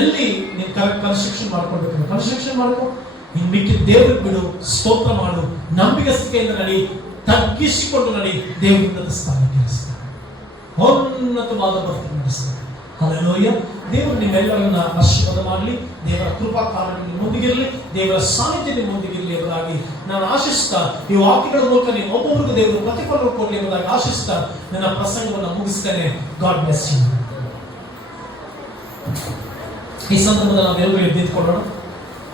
ಎಲ್ಲಿ ನೀನು ಕನ್ಸ್ಟ್ರಕ್ಷನ್ ಮಾಡ್ಕೊಳ್ಬೇಕು ಕನ್ಸ್ಟ್ರಕ್ಷನ್ ಮಾಡ್ಕೊ. ಇನ್ನು ಮಿಕ್ಕಿದ ದೇವ್ರಿಗೆ ಬಿಡು, ಸ್ತೋತ್ರ ಮಾಡು, ನಂಬಿಗಸ್ತಿಕೆಯಿಂದ ನಡಿ, ತಗ್ಗಿಸಿಕೊಂಡು ನಡಿ. ದೇವ್ರ ಉನ್ನತ ಸ್ಥಾನಕ್ಕೆ ಇರಿಸ್ತಾನೆ, ಉನ್ನತವಾದ ಬದುಕು ನಡೆಸ್ತಾನೆ. ಹಲ್ಲೆಲೂಯಾ. ದೇವರು ನಿಮ್ಮೆಲ್ಲರನ್ನ ಆಶೀರ್ವಾದ ಮಾಡಲಿ. ದೇವರ ಕೃಪಾ ಕಾರಣ ನಿಮ್ಮೊಂದಿಗಿರಲಿ, ದೇವರ ಸಾನ್ನಿಧ್ಯ ನಿಮ್ಮೊಂದಿಗಿರಲಿ ಎಂಬುದಾಗಿ ನಾನು ಆಶಿಸ್ತಾ, ಈ ವಾಕ್ಯಗಳ ಮೂಲಕ ನೀವು ಒಬ್ಬೊಬ್ಬರಿಗೂ ದೇವರು ಪ್ರತಿಫಲ ಕೊಡಲಿ ಎಂಬುದಾಗಿ ಆಶಿಸ್ತಾ ನನ್ನ ಪ್ರಸಂಗವನ್ನು ಮುಗಿಸ್ತೇನೆ. God bless you. ಈ ಸಂದರ್ಭದಲ್ಲಿ ನಾವೆಲ್ಲರೂ ಎದ್ದು ನಿಂತ್ಕೊಳ್ಳೋಣ.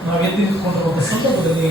ನಾವು ಎದ್ದು ನಿಂತ್ಕೊಂಡಿರುವ ಸಂದರ್ಭದಲ್ಲಿ